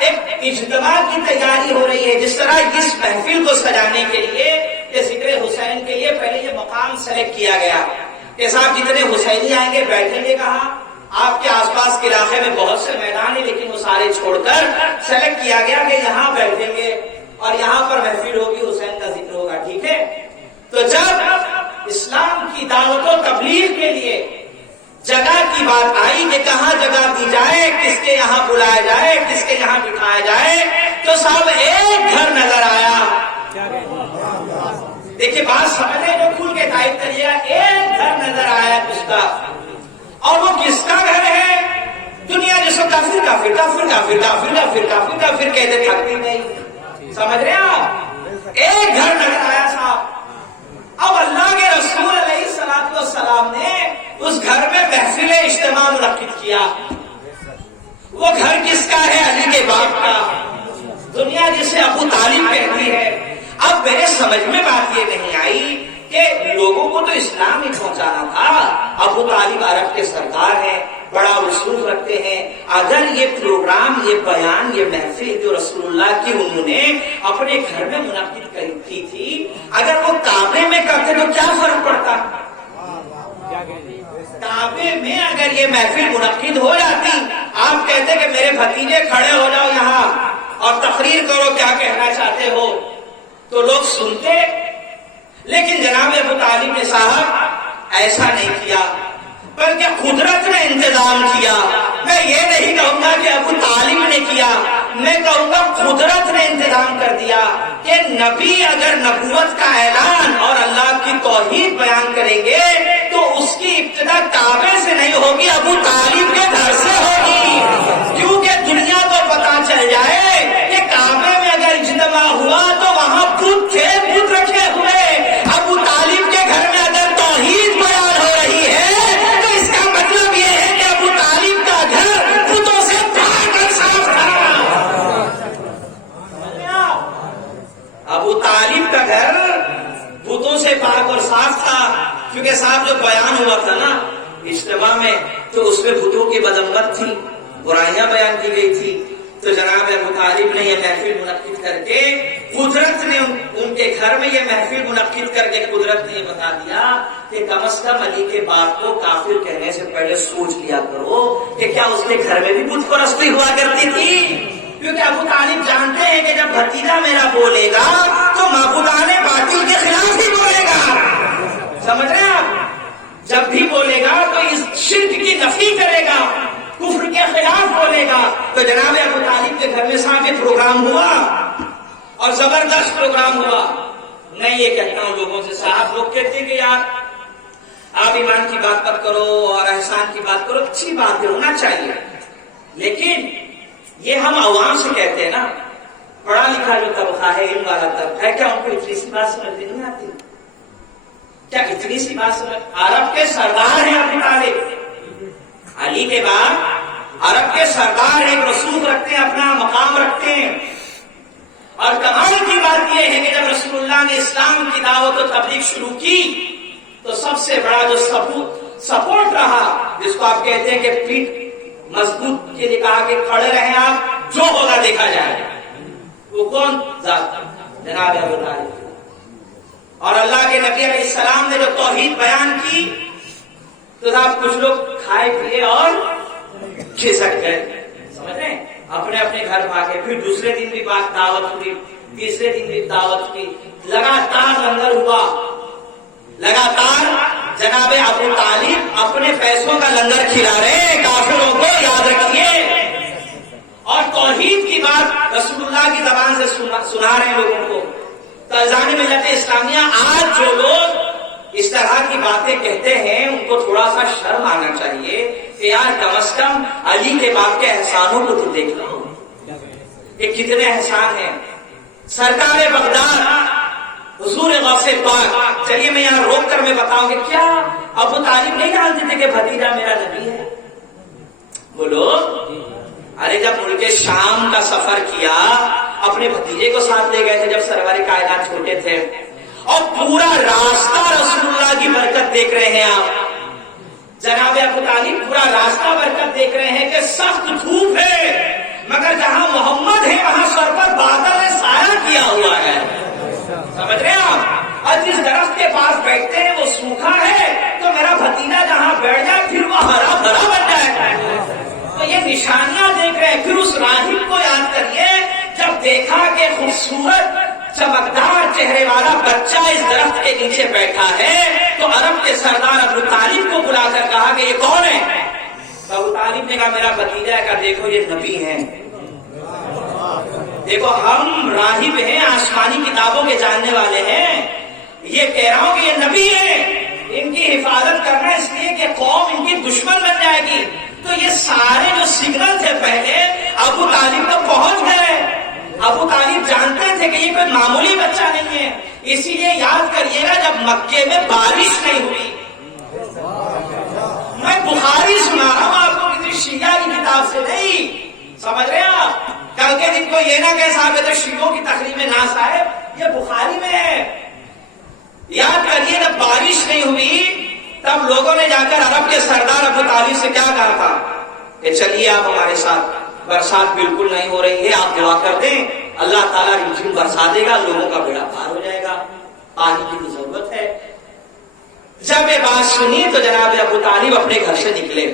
ایک اجتماع کی تیاری ہو رہی ہے۔ جس طرح اس محفل کو سجانے کے لیے، یہ ذکر حسین کے لیے پہلے یہ مقام سلیکٹ کیا گیا کہ صاحب جتنے حسینی آئیں گے بیٹھیں گے کہاں؟ آپ کے آس پاس کے علاقے میں بہت سے میدان ہیں، لیکن وہ سارے چھوڑ کر سلیکٹ کیا گیا کہ یہاں بیٹھیں گے اور یہاں پر محفل ہوگی، حسین کا ذکر ہوگا، ٹھیک ہے؟ تو جب اسلام کی دعوت و تبلیغ کے لیے جگہ کی بات آئی کہ کہاں جگہ دی جائے، کس کے یہاں بلایا جائے، کس کے یہاں بٹھایا جائے، تو صاحب ایک گھر نظر آیا۔ دیکھیے بات سمجھے جو کھل کے ٹائپ کریے گا، ایک گھر نظر آیا اس کا، اور وہ کس کا گھر ہے؟ دنیا جس کو کافر کافر کافر کافر کافر کافر کافر کافر کہتے تھکتی نہیں، سمجھ رہے ہیں آپ؟ ایک گھر نظر آیا صاحب۔ اب اللہ کے رسول علیہ الصلوۃ والسلام نے اس گھر میں محفل اجتماع منعقد کیا۔ وہ گھر کس کا ہے؟ علی کے باپ کا، دنیا جسے ابو طالب کہتی ہے۔ اب میرے سمجھ میں بات یہ نہیں آئی کہ لوگوں کو تو اسلام ہی پہنچانا تھا، ابو طالب عرب کے سردار ہیں، بڑا وصول رکھتے ہیں، اگر یہ پروگرام، یہ بیان، یہ محفل جو رسول اللہ کی انہوں نے اپنے گھر میں منعقد کی تھی، اگر وہ کعبے میں کرتے تو کیا فرق پڑتا؟ کعبے میں اگر یہ محفل منعقد ہو جاتی، آپ کہتے کہ میرے بھتیجے کھڑے ہو جاؤ یہاں اور تقریر کرو کیا کہنا چاہتے ہو، تو لوگ سنتے، لیکن جناب ابو طالب نے صاحب ایسا نہیں کیا، بلکہ قدرت نے انتظام کیا۔ میں یہ نہیں کہوں گا کہ ابو طالب نے کیا، میں کہوں گا قدرت نے انتظام کر دیا کہ نبی اگر نبوت کا اعلان اور اللہ کی توحید بیان کریں گے تو اس کی ابتدا کعبے سے نہیں ہوگی، ابو طالب کے گھر سے ہوگی، کیونکہ دنیا کو پتا چل جائے کہ کعبے میں اگر اجتماع ہوا تو وہاں بت تھے، بت رکھے ہوئے۔ ابو طالب کے گھر میں اگر توحید بیان ہو رہی ہے تو اس کا مطلب یہ ہے کہ ابو طالب کا گھر بتوں سے پاک اور صاف تھا۔ ابو طالب کا گھر بتوں سے پاک اور صاف تھا، کیونکہ صاحب جو بیان ہوا تھا نا اجتماع میں، تو اس میں بتوں کی مذمت تھی، برائیاں بیان کی گئی تھی۔ تو جناب ابو طالب نے یہ محفل منعقد کر کے، قدرت نے ان کے گھر میں یہ محفل منعقد کر کے قدرت نے یہ بتا دیا کہ کم از کم علی کے باپ کو کافر کہنے سے پہلے سوچ لیا کرو کہ کیا اس کے گھر میں بھی بت پرستی ہوا کرتی تھی، کیونکہ ابو طالب جانتے ہیں کہ جب بھتیجا میرا بولے گا تو معبودان باطل کے خلاف ہی بولے گا، سمجھ رہے ہیں آپ؟ جب بھی بولے گا تو اس شرک کی نفی کرے گا، کفر کے خلاف بولے گا۔ تو جناب ابو طالب کے گھر میں صاحب یہ پروگرام ہوا اور زبردست پروگرام ہوا۔ میں یہ کہتا ہوں لوگوں سے، صاحب لوگ کہتے ہیں کہ یار آپ ایمان کی بات مت کرو اور احسان کی بات کرو، اچھی بات ہونا چاہیے، لیکن یہ ہم عوام سے کہتے ہیں نا، پڑھا لکھا جو طبقہ ہے، علم والا طبقہ ہے، کیا ان کو اتنی سی بات سمجھ نہیں آتی؟ کیا اتنی سی بات سمجھ؟ عرب کے سردار ہیں ابو طالب، علی کے بعد عرب کے سردار ایک رسول رکھتے ہیں، اپنا مقام رکھتے ہیں، اور کمال کی بات یہ ہے کہ جب رسول اللہ نے اسلام کی دعوت و تبلیغ شروع کی تو سب سے بڑا جو سپورٹ رہا، جس کو آپ کہتے ہیں کہ پیٹ مضبوط کے لیے کہا کہ کھڑے رہیں آپ، جو ہوگا دیکھا جائے، وہ کون ذات؟ جناب ابو طالب۔ اور اللہ کے نبی علیہ السلام نے جو توحید بیان کی تو صاحب کچھ لوگ کھائے پیے اور کھسک گئے، سمجھ رہے ہیں، اپنے اپنے گھر بھاگے، پھر دوسرے دن بھی بات دعوت ہوئی، تیسرے دن بھی دعوت ہوئی، لگاتار لنگر ہوا، لگاتار جناب ابو طالب اپنے پیسوں کا لنگر کھلا رہے کافروں کو، یاد رکھیے، اور توحید کی بات رسول اللہ کی زبان سے سنا رہے ہیں لوگوں کو۔ تو اذان ملت اسلامیہ آج جو لوگ اس طرح کی باتیں کہتے ہیں ان کو تھوڑا سا شرم آنا چاہیے کہ یار کم از کم علی کے باپ کے احسانوں کو تو دیکھ لو کہ کتنے احسان ہیں۔ سرکار بغداد حضور غوث پاک، چلیے میں یہاں روک کر میں بتاؤں کہ کیا ابو طالب نہیں جانتے تھے کہ بھتیجا میرا نبی ہے؟ بولو، ارے جب ملک شام کا سفر کیا اپنے بھتیجے کو ساتھ لے گئے تھے جب سرور کائنات چھوٹے تھے، اور پورا راستہ رسول اللہ کی برکت دیکھ رہے ہیں آپ، جناب ابو طالب پورا راستہ برکت دیکھ رہے ہیں کہ سخت دھوپ ہے مگر جہاں محمد ہے وہاں سر پر بادل نے سایہ کیا ہوا ہے، سمجھ رہے ہیں آپ، اور جس درخت کے پاس بیٹھتے ہیں وہ سوکھا ہے تو میرا بھتیجا جہاں بیٹھ جائے پھر وہ ہرا بھرا بن جائے۔ تو یہ نشانیاں دیکھ رہے ہیں۔ پھر اس راہب کو یاد کریے جب دیکھا کہ خوبصورت چمکدار چہرے والا بچہ اس درخت کے نیچے بیٹھا ہے تو عرب کے سردار ابو طالب کو بلا کر کہا کہ یہ کون ہے؟ تو ابو طالب نے کہا میرا بھتیجا ہے۔ کہا دیکھو یہ نبی ہیں، دیکھو ہم راہب ہیں، آسمانی کتابوں کے جاننے والے ہیں، یہ کہہ رہا ہوں کہ یہ نبی ہے، ان کی حفاظت کرنا اس لیے کہ قوم ان کی دشمن بن جائے گی۔ تو یہ سارے جو سگنل تھے پہلے ابو طالب تک پہنچ گئے۔ ابو طالب جانتے تھے کہ یہ کوئی معمولی بچہ نہیں ہے، اسی لیے یاد کریے گا جب مکے میں بارش نہیں ہوئی، میں بخاری سنا رہا ہوں آپ کو، کسی شیعہ کی کتاب سے نہیں، سمجھ رہے ہیں آپ، کل کے دن کو یہ نہ کہ صاحب تو شیعوں کی تقریب میں نہ صاحب، یہ بخاری میں ہے۔ یاد کریے جب بارش نہیں ہوئی تب لوگوں نے جا کر عرب کے سردار ابو طالب سے کیا کہا تھا کہ چلیے آپ ہمارے ساتھ، برسات بالکل نہیں ہو رہی ہے، آپ دعا کر دیں اللہ تعالیٰ رمجھم برسا دے گا، لوگوں کا بیڑا پار ہو جائے گا، پانی کی تو ضرورت ہے۔ جب یہ بات سنی تو جناب ابو طالب اپنے گھر سے نکلے۔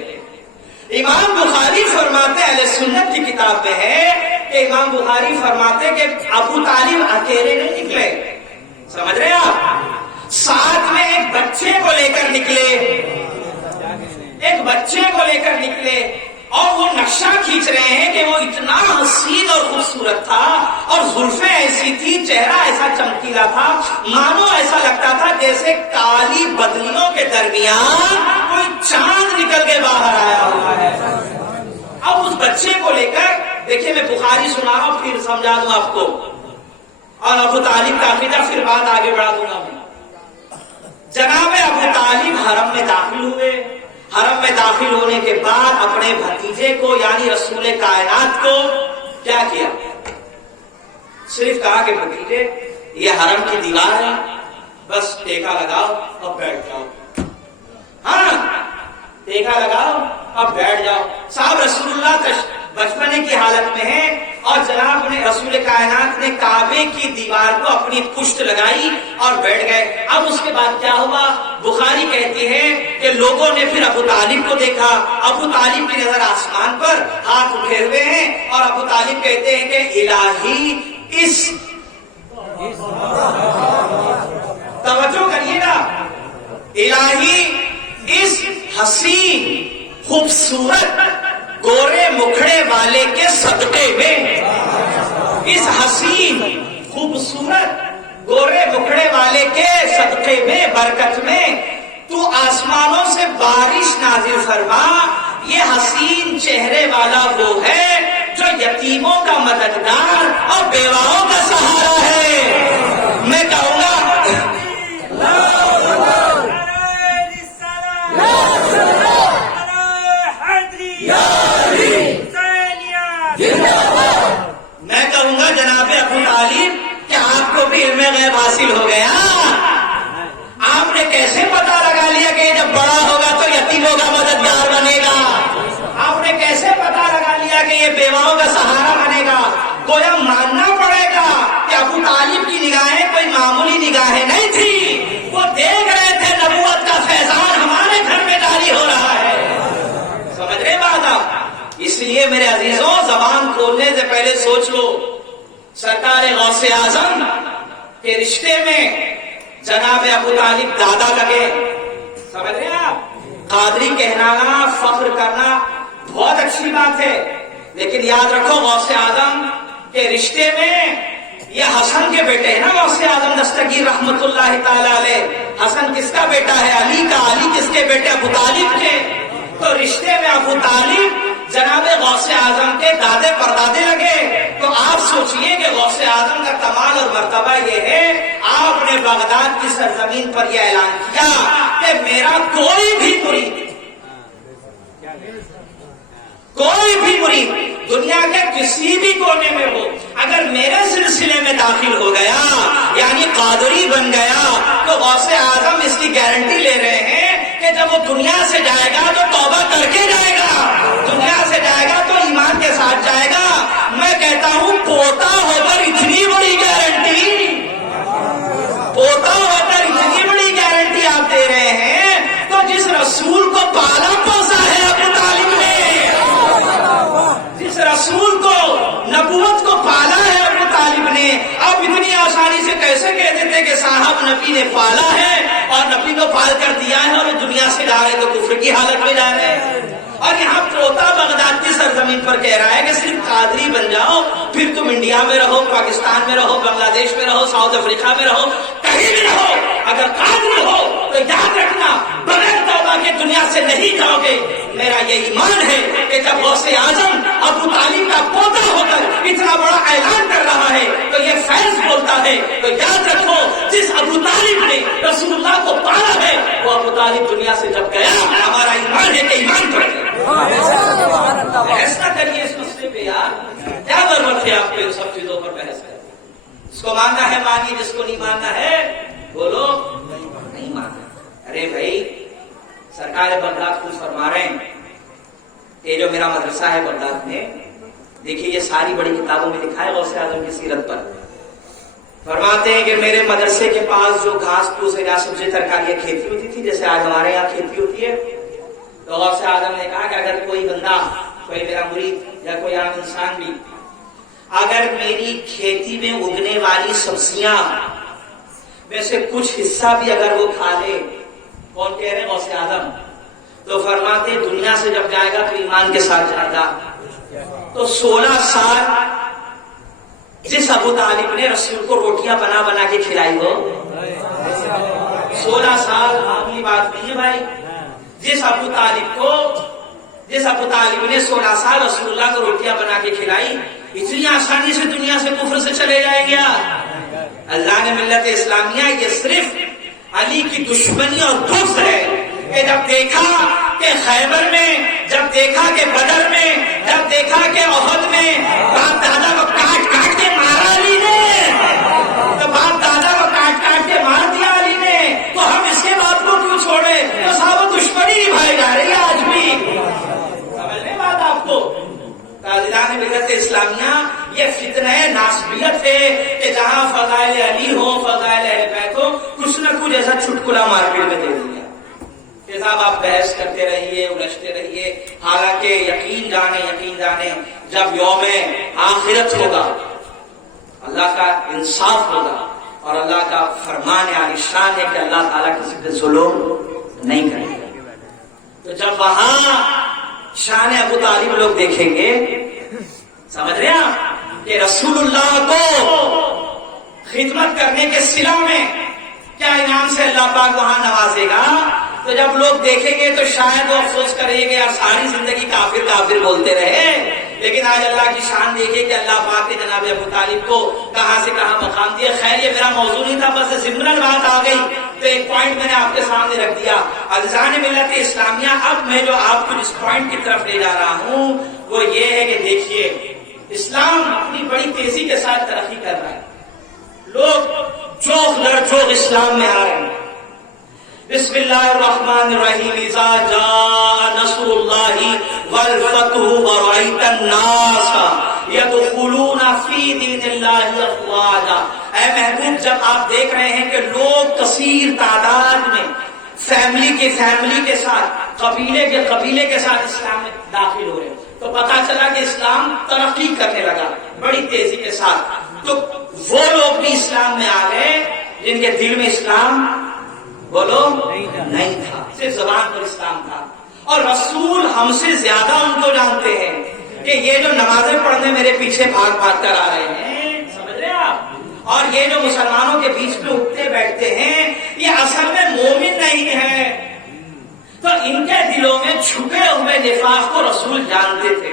امام بخاری فرماتے، اہل سنت کی کتاب میں ہے کہ امام بخاری فرماتے کہ ابو طالب اکیلے نہیں نکلے، سمجھ رہے ہیں آپ، ساتھ میں ایک بچے کو لے کر نکلے، ایک بچے کو لے کر نکلے، اور وہ نقشہ کھینچ رہے ہیں کہ وہ اتنا حسین اور خوبصورت تھا اور زلفیں ایسی تھی، چہرہ ایسا چمکیلا تھا، مانو ایسا لگتا تھا جیسے کالی بدلیوں کے درمیان کوئی چاند نکل کے باہر آیا ہوا ہے۔ اب اس بچے کو لے کر دیکھیے، میں بخاری سنا رہا ہوں پھر سمجھا دوں آپ کو، اور ابو طالب کا عقیدہ پھر بات آگے بڑھا دوں گا میں۔ جناب ابو طالب حرم میں داخل ہوئے، حرم میں داخل ہونے کے بعد اپنے بھتیجے کو یعنی رسول کائنات کو کیا کیا؟ صرف کہا کہ بھتیجے یہ حرم کی دیوار ہے، بس ٹیکا لگاؤ اور بیٹھ جاؤ، ہاں ٹیکا لگاؤ اب بیٹھ جاؤ۔ صاحب رسول اللہ بچپنے کی حالت میں ہے اور جناب نے رسول کائنات نے کعبے کی دیوار کو اپنی پشت لگائی اور بیٹھ گئے۔ اب اس کے بعد کیا ہوا؟ بخاری کہتی ہے کہ لوگوں نے پھر ابو طالب کو دیکھا، ابو طالب کی نظر آسمان پر ہاتھ اٹھے ہوئے ہیں، اور ابو طالب کہتے ہیں کہ الہی اس توجہ کریے گا، الہی اس حسین خوبصورت گورے مکھڑے والے کے صدقے میں، اس حسین خوبصورت گورے مکھڑے والے کے صدقے میں، برکت میں تو آسمانوں سے بارش نازل فرما۔ یہ حسین چہرے والا وہ ہے جو یتیموں کا مددگار اور بیواؤں کا سہارا ہے۔ میں کہوں گا جناب ابو طالب کہ آپ کو بھی علم غیب حاصل ہو گیا، آپ نے کیسے پتا لگا لیا کہ جب بڑا ہوگا تو یتیموں کا مددگار بنے گا؟ آپ نے کیسے پتا لگا لیا کہ یہ بیواؤں کا سہارا بنے گا؟ گویا ماننا پڑے گا کہ ابو طالب کی نگاہیں کوئی معمولی نگاہیں نہیں تھی، میرے عزیزوں زبان کھولنے سے پہلے سوچ لو، سرکار غوث اعظم کے رشتے میں جناب ابو طالب دادا لگے. سمجھ رہے ہیں آپ؟ قادری کہلانا، فخر کرنا بہت اچھی بات ہے، لیکن یاد رکھو غوث اعظم کے رشتے میں یہ حسن کے بیٹے ہیں نا. غوث اعظم دستگیر رحمت اللہ تعالی علیہ، حسن کس کا بیٹا ہے؟ علی کا. علی کس کے بیٹے؟ ابو طالب کے. تو رشتے میں ابو طالب جناب غوث اعظم کے دادے پردادے لگے. تو آپ سوچئے کہ غوث اعظم کا کمال اور مرتبہ یہ ہے، آپ نے بغداد کی سرزمین پر یہ اعلان کیا کہ میرا کوئی بھی مرید دنیا کے کسی بھی کونے میں ہو، اگر میرے سلسلے میں داخل ہو گیا یعنی قادری بن گیا، تو غوث اعظم اس کی گارنٹی لے رہے ہیں کہ جب وہ دنیا سے جائے گا تو توبہ کر کے جائے گا، دنیا سے جائے گا تو ایمان کے ساتھ جائے گا. میں کہتا ہوں پوتا ہو کر اتنی بڑی گارنٹی، پوتا ہو کر اتنی بڑی گارنٹی آپ دے رہے ہیں، تو جس رسول کو پالا پوسا ہے ابو طالب نے، جس رسول کو نبوت کو پالا ہے ابو طالب نے، اب اتنی آسانی سے کیسے کہہ دیتے کہ صاحب نبی نے پالا ہے اور نبی کو پال کر دیا ہے اور دنیا سے جا رہے تو کفر کی حالت میں جا رہے ہیں. اور یہاں پوتا بغداد کی سرزمین پر کہہ رہا ہے کہ صرف قادری بن جاؤ، پھر تم انڈیا میں رہو، پاکستان میں رہو، بنگلہ دیش میں رہو، ساؤتھ افریقہ میں رہو، کہیں بھی رہو، اگر قادری ہو تو یاد رکھنا بغیر توبہ کے دنیا سے نہیں جاؤ گے. میرا یہ ایمان ہے کہ جب غوث اعظم ابو طالب کا پوتا ہو کر اتنا بڑا اعلان کر رہا ہے تو یہ فیض بولتا ہے. تو یاد رکھو جس ابو طالب نے رسول اللہ کو پالا ہے وہ ابو طالب دنیا سے جب گیا، ہمارا ایمان ہے کہ ایمان کرے. ایسا کریے اس مسئلے پہ یار، کیا ضرورت ہے آپ کو ان سب چیزوں پر بحث کریں؟ اس کو ماننا ہے مانیے، جس کو نہیں ماننا ہے بولو نہیں ماننا. ارے بھائی سرکار بغداد خود فرما رہے ہیں، یہ جو میرا مدرسہ ہے بغداد میں، دیکھیے یہ ساری بڑی کتابوں میں لکھا ہے غوث اعظم کی سیرت پر. فرماتے ہیں کہ میرے مدرسے کے پاس جو گھاس پھوس یا سبزی ترکاریاں کھیتی ہوتی تھی، جیسے آج ہمارے یہاں کھیتی ہوتی ہے، تو غوث اعظم نے کہا کہ اگر کوئی بندہ، کوئی میرا مرید یا کوئی عام انسان بھی اگر میری کھیتی میں اگنے والی سبزیاں میں سے کچھ حصہ بھی اگر وہ کھا لے، کون کہہ رہے ہیں؟ غوث اعظم. تو فرماتے دنیا سے جب جائے گا تو ایمان کے ساتھ جائے گا. تو 16 سال جس ابو طالب نے رسول کو روٹیاں بنا بنا کے کھلائی ہو، 16 سال معمولی بات نہیں ہے بھائی. جس ابو طالب نے 16 سال رسول اللہ کو روٹیاں بنا کے کھلائی، اتنی آسانی سے دنیا سے کفر سے چلے جائیں گے؟ اللہ نے ملت اسلامیہ یہ صرف علی کی دشمنی اور بغض ہے کہ جب دیکھا کہ خیبر میں، جب دیکھا کہ بدر میں، جب دیکھا کہ احد میں باپ دادا کو کاٹ کاٹ کے مارا علی نے، تو باپ دادا کو کاٹ کاٹ کے مار دیا علی نے، تو ہم اس کے بات کو کیوں چھوڑے؟ تو صاحب دشمنی نبھائی جا رہی ہے آج بھی. سمجھنے بات آپ کو تاجدان ملت اسلامیہ یہ فتنہ ناسبیت ہے کہ جہاں فضائل علی ہو، فضائل اہل بیت ہو، کچھ نہ کچھ ایسا چٹکلا مارکیٹ میں دے دیا کہ صاحب آپ بحث کرتے رہیے، الجھتے رہیے. حالانکہ یقین جانے جب یوم آخرت ہوگا، اللہ کا انصاف ہوگا اور اللہ کا فرمان عالی شان ہے کہ اللہ تعالیٰ کسی پہ ظلم نہیں کرے گا. تو جب وہاں شان ابو طالب لوگ دیکھیں گے، سمجھ رہے ہیں آپ کہ رسول اللہ کو خدمت کرنے کے صلہ میں کیا انعام سے اللہ پاک وہاں نوازے گا، تو جب لوگ دیکھیں گے تو شاید وہ افسوس کریں گے یار ساری زندگی کافر کافر بولتے رہے. لیکن آج اللہ کی شان دیکھیں کہ اللہ پاک نے جناب ابو طالب کو کہاں سے کہاں مقام دیا. خیر یہ میرا موضوع نہیں تھا، بس ضمناً بات آ گئی تو ایک پوائنٹ میں نے آپ کے سامنے رکھ دیا. عزیزان ملت اسلامیہ، اب میں جو آپ کو اس پوائنٹ کی طرف لے جا رہا ہوں وہ یہ ہے کہ دیکھیے اسلام اپنی بڑی تیزی کے ساتھ ترقی کر رہا ہے، لوگ جوخ در جوخ اسلام میں آ رہے ہیں. بسم اللہ الرحمن الرحیم. اذا جاء نصر اللہ والفتح ورأیت الناس یدخلون فی دین اللہ افواجا. اے محبوب، جب آپ دیکھ رہے ہیں کہ لوگ کثیر تعداد میں فیملی کے ساتھ، قبیلے کے ساتھ اسلام میں داخل ہو رہے ہیں، تو پتا چلا کہ اسلام ترقی کرنے لگا بڑی تیزی کے ساتھ. تو وہ لوگ بھی اسلام میں آ گئے جن کے دل میں اسلام بولو نہیں تھا, صرف زبان پر اسلام تھا. اور رسول ہم سے زیادہ ان کو جانتے ہیں کہ یہ جو نمازیں پڑھنے میرے پیچھے بھاگ بھاگ کر آ رہے ہیں, سمجھ رہے آپ, اور یہ جو مسلمانوں کے بیچ میں اٹھتے بیٹھتے ہیں, یہ اصل میں مومن نہیں ہے. تو ان کے دلوں میں چھپے ہوئے نفاق کو رسول جانتے تھے.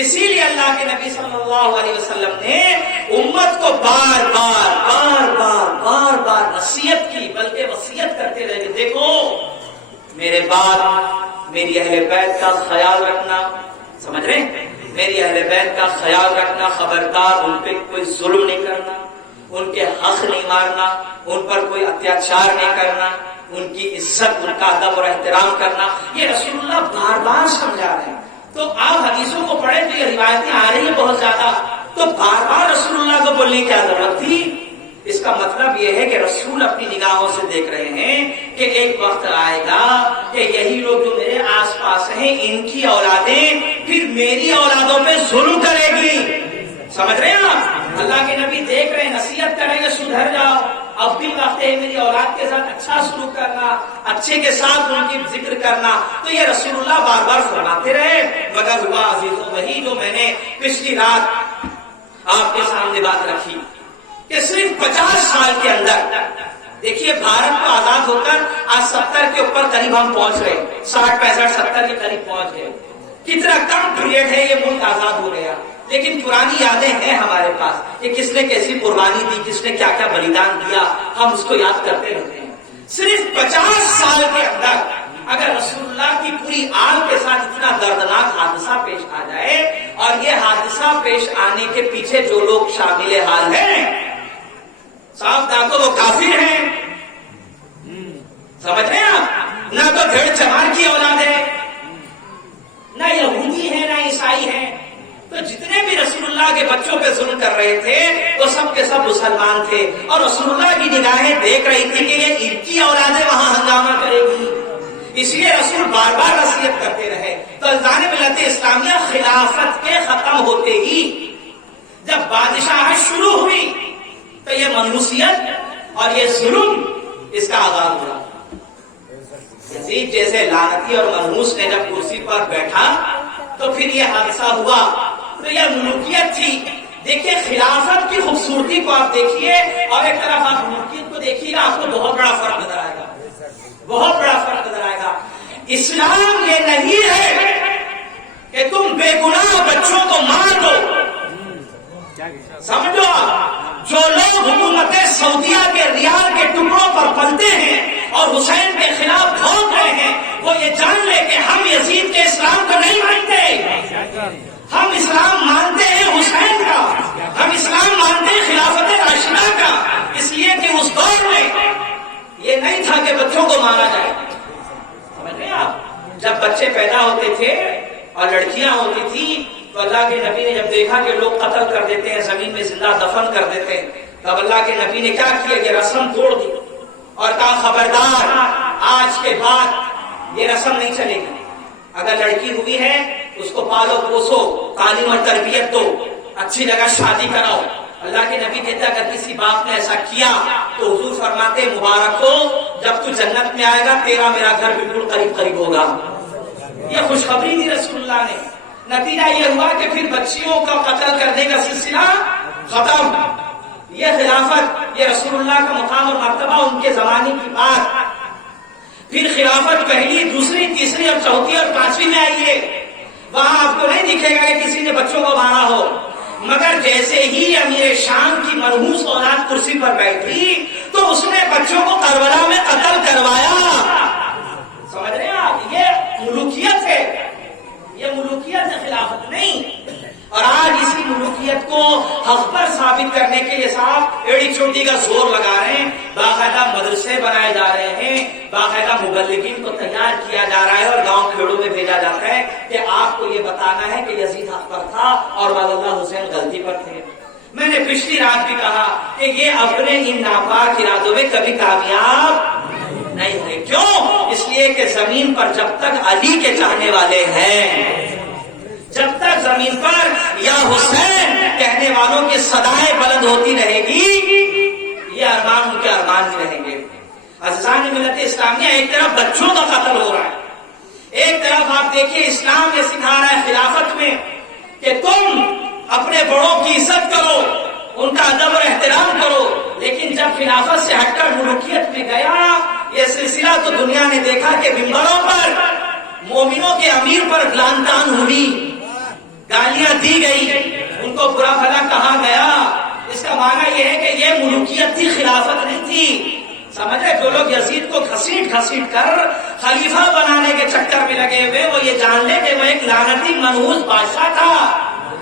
اسی لیے اللہ کے نبی صلی اللہ علیہ وسلم نے امت کو بار بار بار بار بار بار نصیحت کی, بلکہ وصیت کرتے رہے کہ دیکھو میرے بعد میری اہل بیت کا خیال رکھنا, سمجھ رہے ہیں, میری اہل بیت کا خیال رکھنا, خبردار ان پہ کوئی ظلم نہیں کرنا, ان کے حق نہیں مارنا, ان پر کوئی اتیاچار نہیں کرنا, ان کی عزت, ان کا ادب اور احترام کرنا. یہ رسول اللہ بار بار سمجھا رہے ہیں. تو آپ حدیثوں کو پڑھیں تو یہ روایتیں آ رہی ہیں بہت زیادہ, تو بار بار رسول اللہ کو بولنے کی کیا ضرورت تھی؟ اس کا مطلب یہ ہے کہ رسول اپنی نگاہوں سے دیکھ رہے ہیں کہ ایک وقت آئے گا کہ یہی لوگ جو میرے آس پاس ہیں ان کی اولادیں پھر میری اولادوں پہ ظلم کرے گی. سمجھ رہے ہیں آپ؟ اللہ کے نبی دیکھ رہے ہیں, نصیحت کریں گے سدھر جاؤ, اب بھی وقت ہے میری اولاد کے ساتھ اچھا سلوک کرنا, اچھے کے ساتھ ان کی ذکر کرنا. تو یہ رسول اللہ بار بار فرماتے رہے. مگر ہوا عزیزوں وہی جو میں نے پچھلی رات آپ کے سامنے بات رکھی کہ صرف 50 سال کے اندر, دیکھیے بھارت کو آزاد ہو کر آج 70 کے اوپر قریب ہم پہنچ گئے, 60 65 70 کے قریب پہنچ گئے. کتنا کم پیریڈ ہے یہ ملک آزاد ہو گیا, لیکن پرانی یادیں ہیں ہمارے پاس کہ کس نے کیسی قربانی دی, کس نے کیا کیا بلیدان دیا, ہم اس کو یاد کرتے رہتے ہیں. صرف 50 سال کے اندر اگر رسول اللہ کی پوری آل کے ساتھ اتنا دردناک حادثہ پیش آ جائے, اور یہ حادثہ پیش آنے کے پیچھے جو لوگ شامل حال ہیں, صاحب نہ تو وہ کافر ہیں, سمجھ رہے ہیں آپ, نہ تو بھیڑ چمار کی اولاد ہے, نہ یہودی ہے نہ عیسائی ہے. تو جتنے بھی رسول اللہ کے بچوں پہ ظلم کر رہے تھے وہ سب کے سب مسلمان تھے, اور رسول اللہ کی نگاہیں دیکھ رہی تھی کہ یہ ان کی اولادیں وہاں ہنگامہ کرے گی. اس لیے رسول بار بار نصیحت کرتے رہے. تو الزام ملت اسلامیہ خلافت کے ختم ہوتے ہی جب بادشاہت شروع ہوئی تو یہ منحوسیت اور یہ ظلم اس کا آغاز ہوا. یزید جیسے لعنتی اور منحوس نے جب کرسی پر بیٹھا تو پھر یہ حادثہ ہوا. تو یہ ملوکیت تھی. دیکھیے خلافت کی خوبصورتی کو آپ دیکھیے, اور ایک طرف آپ ملوکیت کو دیکھیے گا, آپ کو بہت بڑا فرق نظر آئے گا, بہت بڑا فرق نظر آئے گا. اسلام یہ نہیں ہے کہ تم بے گناہ بچوں کو مار دو. سمجھو آپ, جو لوگ حکومت سعودیہ کے ریال کے ٹکڑوں پر پلتے ہیں اور حسین کے خلاف بھونک رہے ہیں, وہ یہ جان لے کہ ہم یزید کے اسلام کو نہیں مانتے. ہم اسلام مانتے ہیں حسین کا, ہم اسلام مانتے ہیں خلافت راشدہ کا. اس لیے کہ اس دور میں یہ نہیں تھا کہ بچوں کو مارا جائے. سمجھ رہے ہیں آپ, جب بچے پیدا ہوتے تھے اور لڑکیاں ہوتی تھی تو اللہ کے نبی نے جب دیکھا کہ لوگ قتل کر دیتے ہیں, زمین میں زندہ دفن کر دیتے ہیں, تب اللہ کے نبی نے کیا کیا, یہ رسم توڑ دی اور کہا خبردار آج کے بعد یہ رسم نہیں چلے گی. اگر لڑکی ہوئی ہے اس کو پالو پوسو, تعلیم اور تربیت دو, اچھی جگہ شادی کراؤ. اللہ کے نبی کہتا اگر کسی باپ نے ایسا کیا تو حضور فرماتے مبارک ہو, جب تو جنت میں آئے گا تیرا میرا گھر بالکل قریب قریب ہوگا. یہ خوشخبری دی رسول اللہ نے. نتیجہ یہ ہوا کہ پھر بچیوں کا قتل کرنے کا سلسلہ ختم. یہ خلافت, یہ رسول اللہ کا مقام اور مرتبہ ان کے زمانے کی بات. پھر خلافت پہلی, دوسری, تیسری اور چوتھی اور پانچویں میں آئی ہے. وہاں آپ کو نہیں دکھے گا کہ کسی نے بچوں کو مارا ہو, مگر جیسے ہی امیر شام کی منحوس اولاد کرسی پر بیٹھی تو اس نے بچوں کو کربلا میں قتل کروایا. سمجھ رہے ہیں آپ, یہ ملوکیت ہے, یہ ملوکیت ہے, خلافت نہیں. اور آج اسی ملوکیت کو حق پر ثابت کرنے کے لیے صاحب ایڑی چوٹی کا زور لگا رہے ہیں. باقاعدہ مدرسے بنائے جا رہے ہیں, باقاعدہ مبلغین کو تیار کیا جا رہا ہے اور گاؤں کھیڑوں میں بھیجا جاتا ہے کہ آپ کو یہ بتانا ہے کہ یزید حق پر تھا اور والدہ حسین غلطی پر تھے. میں نے پچھلی رات بھی کہا کہ یہ اپنے ان ناپاک ارادوں میں کبھی کامیاب نہیں ہوئے. کیوں؟ اس لیے کہ زمین پر جب تک علی کے چاہنے والے ہیں, جب تک زمین پر یا حسین کہنے والوں کی صدائیں بلند ہوتی رہے گی، یہ ارمان ان کے ارمان ہی رہیں گے۔ عزیزان ملت اسلامیہ، ایک طرف بچوں کا قتل ہو رہا ہے، ایک طرف آپ دیکھیے اسلام یہ سکھا رہا ہے خلافت میں کہ تم اپنے بڑوں کی عزت کرو، ان کا ادب اور احترام کرو، لیکن جب خلافت سے ہٹ کر ملوکیت میں گیا یہ سلسلہ تو دنیا نے دیکھا کہ ممبروں پر مومنوں کے امیر پر لعن طعن ہوئی، گالیاں دی گئی، ان کو برا بھلا کہا گیا۔ اس کا معنی یہ ہے کہ یہ ملوکیت تھی، خلافت نہیں تھی۔ سمجھے؟ جو لوگ یزید کو گھسیٹ کر خلیفہ بنانے کے چکر میں لگے ہوئے، وہ یہ جان لے کہ وہ ایک لعنتی منحوس بادشاہ تھا،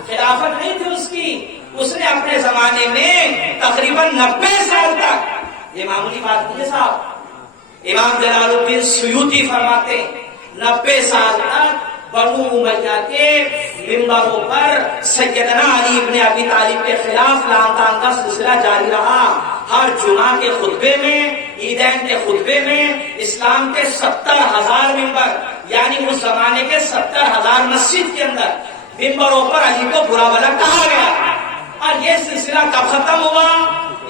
خلافت نہیں تھی اس کی۔ اس نے اپنے زمانے میں تقریباً 90 سال تک، یہ معمولی بات نہیں ہے صاحب، امام جلال الدین سیوطی فرماتے 90 سال تک بنو امیہ کے ممبروں پر سیدنا علی ابن ابی طالب کے خلاف لعن طعن کا سلسلہ جاری رہا۔ ہر جمعہ کے خطبے میں، عیدین کے خطبے میں اسلام کے 70,000 ممبر، یعنی اس زمانے کے 70,000 مسجد کے اندر ممبروں پر علی کو برا بھلا کہا گیا۔ اور یہ سلسلہ کب ختم ہوا؟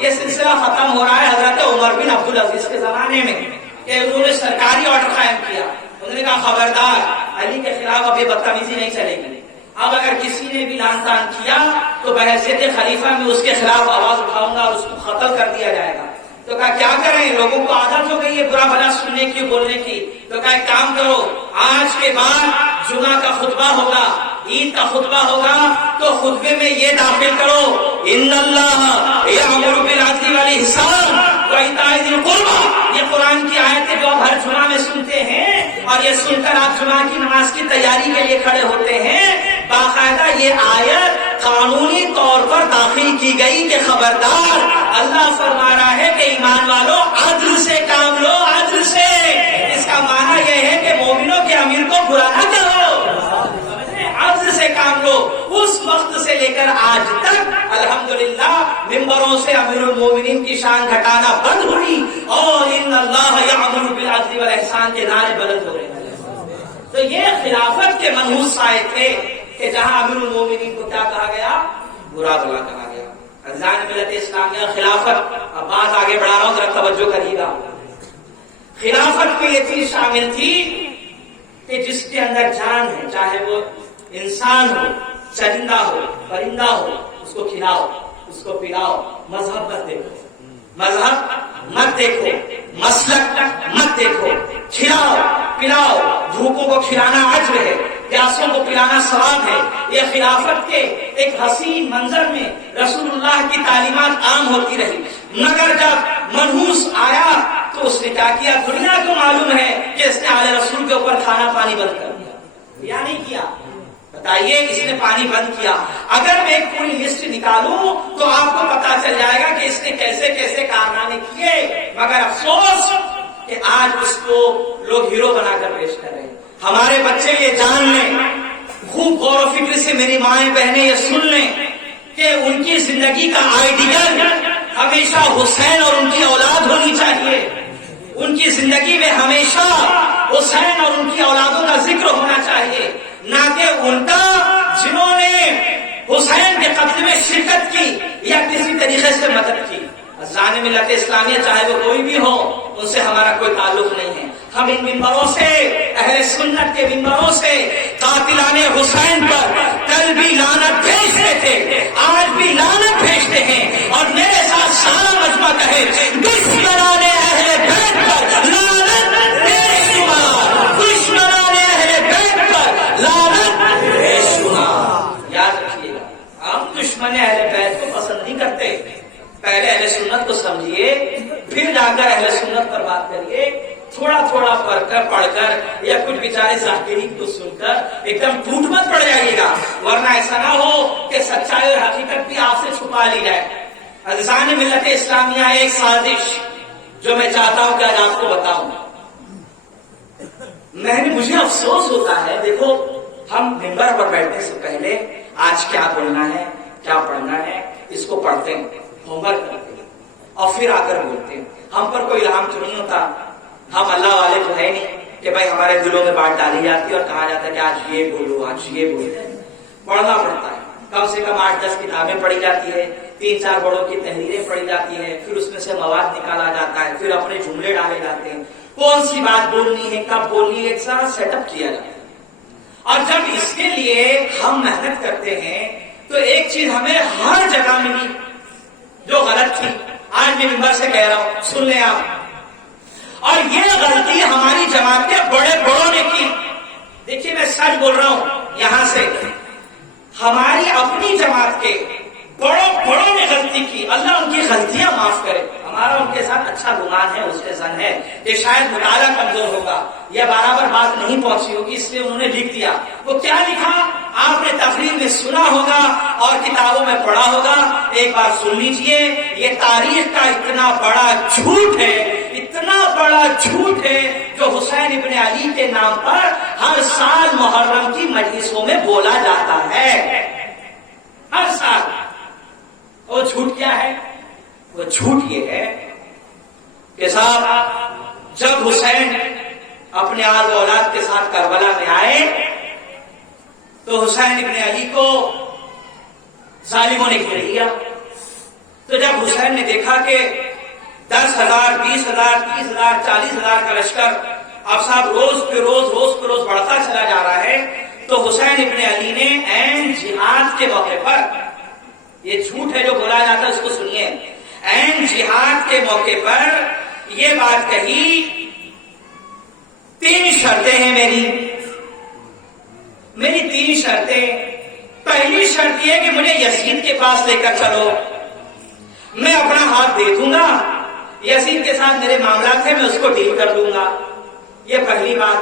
یہ سلسلہ ختم ہو رہا ہے حضرت عمر بن عبدالعزیز کے زمانے میں، کہ انہوں نے سرکاری آرڈر قائم کیا۔ انہوں نے کہا خبردار، علی کے خلاف اب یہ بدتمیزی نہیں چلے گی، اب اگر کسی نے بھی لعن طعن کیا تو بحیثیت خلیفہ میں اس کے خلاف آواز اٹھاؤں گا اور اس کو قتل کر دیا جائے گا۔ تو کہا کیا کریں، لوگوں کو عادت ہو گئی ہے برا بھلا سننے کی، بولنے کی۔ تو کہا ایک کام کرو، آج کے بعد جمعہ کا خطبہ ہوگا، عید کا خطبہ ہوگا، تو خطبے میں یہ داخل کرو، ان اللہ یأمر بالعدل والإحسان وإیتاء ذی القربى۔ یہ قرآن کی آیتیں جو آپ ہر جمعہ میں سنتے ہیں، اور یہ سن کر آپ جمعہ کی نماز کی تیاری کے لیے کھڑے ہوتے ہیں، باقاعدہ یہ آیت قانونی طور پر داخل کی گئی کہ خبردار، اللہ فرما رہا ہے کہ ایمان والو عدل سے کام لو، عدل سے۔ اس کا معنی یہ ہے کہ مومنوں کے امیر کو برا نہ کرو، عدل سے کام لو۔ اس وقت سے لے کر آج تک الحمدللہ ممبروں سے امیر المومنین کی شان گھٹانا بند ہوئی، اور ان اللہ یأمر بالعدل والإحسان کے نعرے بلند ہو رہے ہیں۔ تو یہ خلافت کے منحوس سائے تھے کہ جہاں امیر المومنین کو کیا کہا گیا؟ برا بھلا کہا گیا۔ عزیزان ملت اسلامیہ، خلافت، اب بات آگے بڑھا رہا ہوں، ذرا توجہ کریے گا۔ خلافت میں یہ چیز شامل تھی کہ جس کے اندر جان ہے، چاہے وہ انسان ہو، چرندہ ہو، پرندہ ہو، اس کو کھلاؤ، اس کو پلاؤ۔ مذہب مت دیکھو، مذہب مت دیکھو، مسلک مت دیکھو، کھلاؤ پلاؤ۔ بھوکوں کو کھلانا اجر ہے، پیاسوں کو پلانا ثواب ہے۔ یہ خلافت کے ایک حسین منظر میں رسول اللہ کی تعلیمات عام ہوتی رہی، مگر جب منحوس آیا تو اس نے کیا کیا؟ دنیا کو معلوم ہے کہ اس نے آل رسول کے اوپر کھانا پانی بند کر دیا، یا نہیں کیا؟ بتائیے، اس نے پانی بند کیا۔ اگر میں ایک پوری لسٹ نکالوں تو آپ کو پتا چل جائے گا کہ اس نے کیسے کیسے کارنامے کیے، مگر افسوس کہ آج اس کو لوگ ہیرو بنا کر پیش کر رہے ہیں۔ ہمارے بچے یہ جان لیں، خوب غور و فکر سے میری مائیں بہنیں یہ سن لیں کہ ان کی زندگی کا آئیڈیل ہمیشہ حسین اور ان کی اولاد ہونی چاہیے۔ ان کی زندگی میں ہمیشہ حسین اور ان کی اولادوں کا ذکر ہونا چاہیے، نہ کہ ان کا جنہوں نے حسین کے قتل میں شرکت کی یا کسی طریقے سے مدد کی۔ عزیزان ملت اسلامیہ، چاہے وہ کوئی بھی ہو، ان سے ہمارا کوئی تعلق نہیں ہے۔ ہم ان ممبروں سے، اہل سنت کے ممبروں سے قاتلان حسین پر کل بھی لعنت بھیجتے تھے، آج بھی لعنت بھیجتے ہیں، اور میرے ساتھ سارا مجمع کہے دشمنان اہل بیت پر لعنت بے شمار، دشمنان اہل بیت پر لعنت بے شمار۔ یاد رکھیے گا، ہم دشمن اہل بیت کو پسند نہیں کرتے۔ پہلے اہل سنت کو سمجھیے، پھر جا کر اہل سنت پر بات کریے۔ تھوڑا تھوڑا پڑھ کر یا کچھ بیچارے ظاہرین کو سن کر ایک دم ٹوٹ مت پڑ جائیے گا، ورنہ ایسا نہ ہو کہ سچائی اور حقیقت بھی آپ سے چھپا لی جائے۔ عزیزان ملت اسلامیہ، ایک سازش جو میں چاہتا ہوں کہ آج آپ کو بتاؤں۔ مجھے افسوس ہوتا ہے، دیکھو ہم ممبر پر بیٹھنے سے پہلے آج کیا بولنا ہے، کیا پڑھنا ہے، اس کو پڑھتے ہیں، ہوم ورک کرتے ہیں، اور پھر آ کر بولتے ہیں۔ ہم پر کوئی الہام تو نہیں ہوتا، ہم اللہ والے تو ہے نہیں کہ بھائی ہمارے دلوں میں بات ڈالی جاتی ہے اور کہا جاتا ہے کہ آج یہ بولو، آج یہ بولو۔ پڑھنا پڑتا ہے، کم سے کم 8-10 کتابیں پڑھی جاتی ہے، 3-4 بڑوں کی تحریریں پڑھی جاتی ہے، پھر اس میں سے مواد نکالا جاتا ہے، پھر اپنے جملے ڈالے جاتے ہیں، کون سی بات بولنی ہے، کب بولنی ہے، ایک سارا سیٹ اپ کیا جاتا ہے۔ اور جب اس کے لیے ہم محنت کرتے ہیں تو ایک چیز ہمیں ہر جگہ ملی جو غلط تھی، آج میں ممبر سے کہہ رہا ہوں، سن لیں آپ۔ اور یہ غلطی ہماری جماعت کے بڑے بڑوں نے کی۔ دیکھیے میں سچ بول رہا ہوں، یہاں سے ہماری اپنی جماعت کے بڑوں نے غلطی کی، اللہ ان کی غلطیاں معاف کرے۔ ہمارا ان کے ساتھ اچھا گمان ہے، اس کے زن ہے کہ شاید مطالعہ کمزور ہوگا یا برابر بات نہیں پہنچی ہوگی، اس لیے انہوں نے لکھ دیا۔ وہ کیا لکھا آپ نے تقریر میں سنا ہوگا اور کتابوں میں پڑھا ہوگا، ایک بار سن لیجئے۔ یہ تاریخ کا اتنا بڑا جھوٹ ہے، اتنا بڑا جھوٹ ہے، جو حسین ابن علی کے نام پر ہر سال محرم کی مجلسوں میں بولا جاتا ہے، ہر سال۔ وہ جھوٹ کیا ہے؟ وہ جھوٹ یہ ہے کہ صاحب جب حسین اپنے آل و اولاد کے ساتھ کربلا میں آئے تو حسین ابن علی کو ظالموں نے گھیر لیا۔ تو جب حسین نے دیکھا کہ 10,000 20,000 30,000 40,000 کا لشکر اب صاحب روز پہ روز بڑھتا چلا جا رہا ہے، تو حسین ابن علی نے عین جہاد کے موقع پر، یہ جھوٹ ہے جو بولا جاتا ہے اس کو سنیے، عین جہاد کے موقع پر یہ بات کہی، 3 شرطیں ہیں میری 3 شرطیں۔ پہلی شرط یہ کہ مجھے یزید کے پاس لے کر چلو، میں اپنا ہاتھ دے دوں گا، یزید کے ساتھ میرے معاملات ہیں، میں اس کو ڈیل کر دوں گا، یہ پہلی بات۔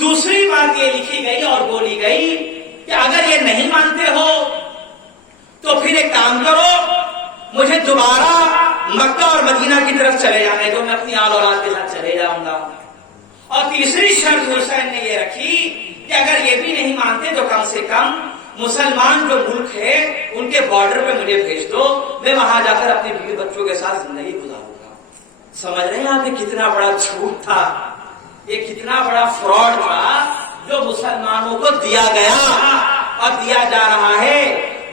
دوسری بات یہ لکھی گئی اور بولی گئی کہ اگر یہ نہیں مانتے ہو تو پھر ایک کام کرو، مجھے دوبارہ مکہ اور مدینہ کی طرف چلے جانے دو، میں اپنی آل اولاد کے ساتھ چلے جاؤں گا۔ اور تیسری شرط حسین نے یہ رکھی کہ اگر یہ بھی نہیں مانتے تو کم سے کم مسلمان جو ملک ہے ان کے بارڈر پہ مجھے بھیج دو، میں وہاں جا کر اپنے بیوی بچوں کے ساتھ زندگی گزاروں گا۔ سمجھ رہے ہیں آپ یہ کتنا بڑا جھوٹ تھا، یہ کتنا بڑا فراڈ تھا جو مسلمانوں کو دیا گیا اور دیا جا رہا ہے۔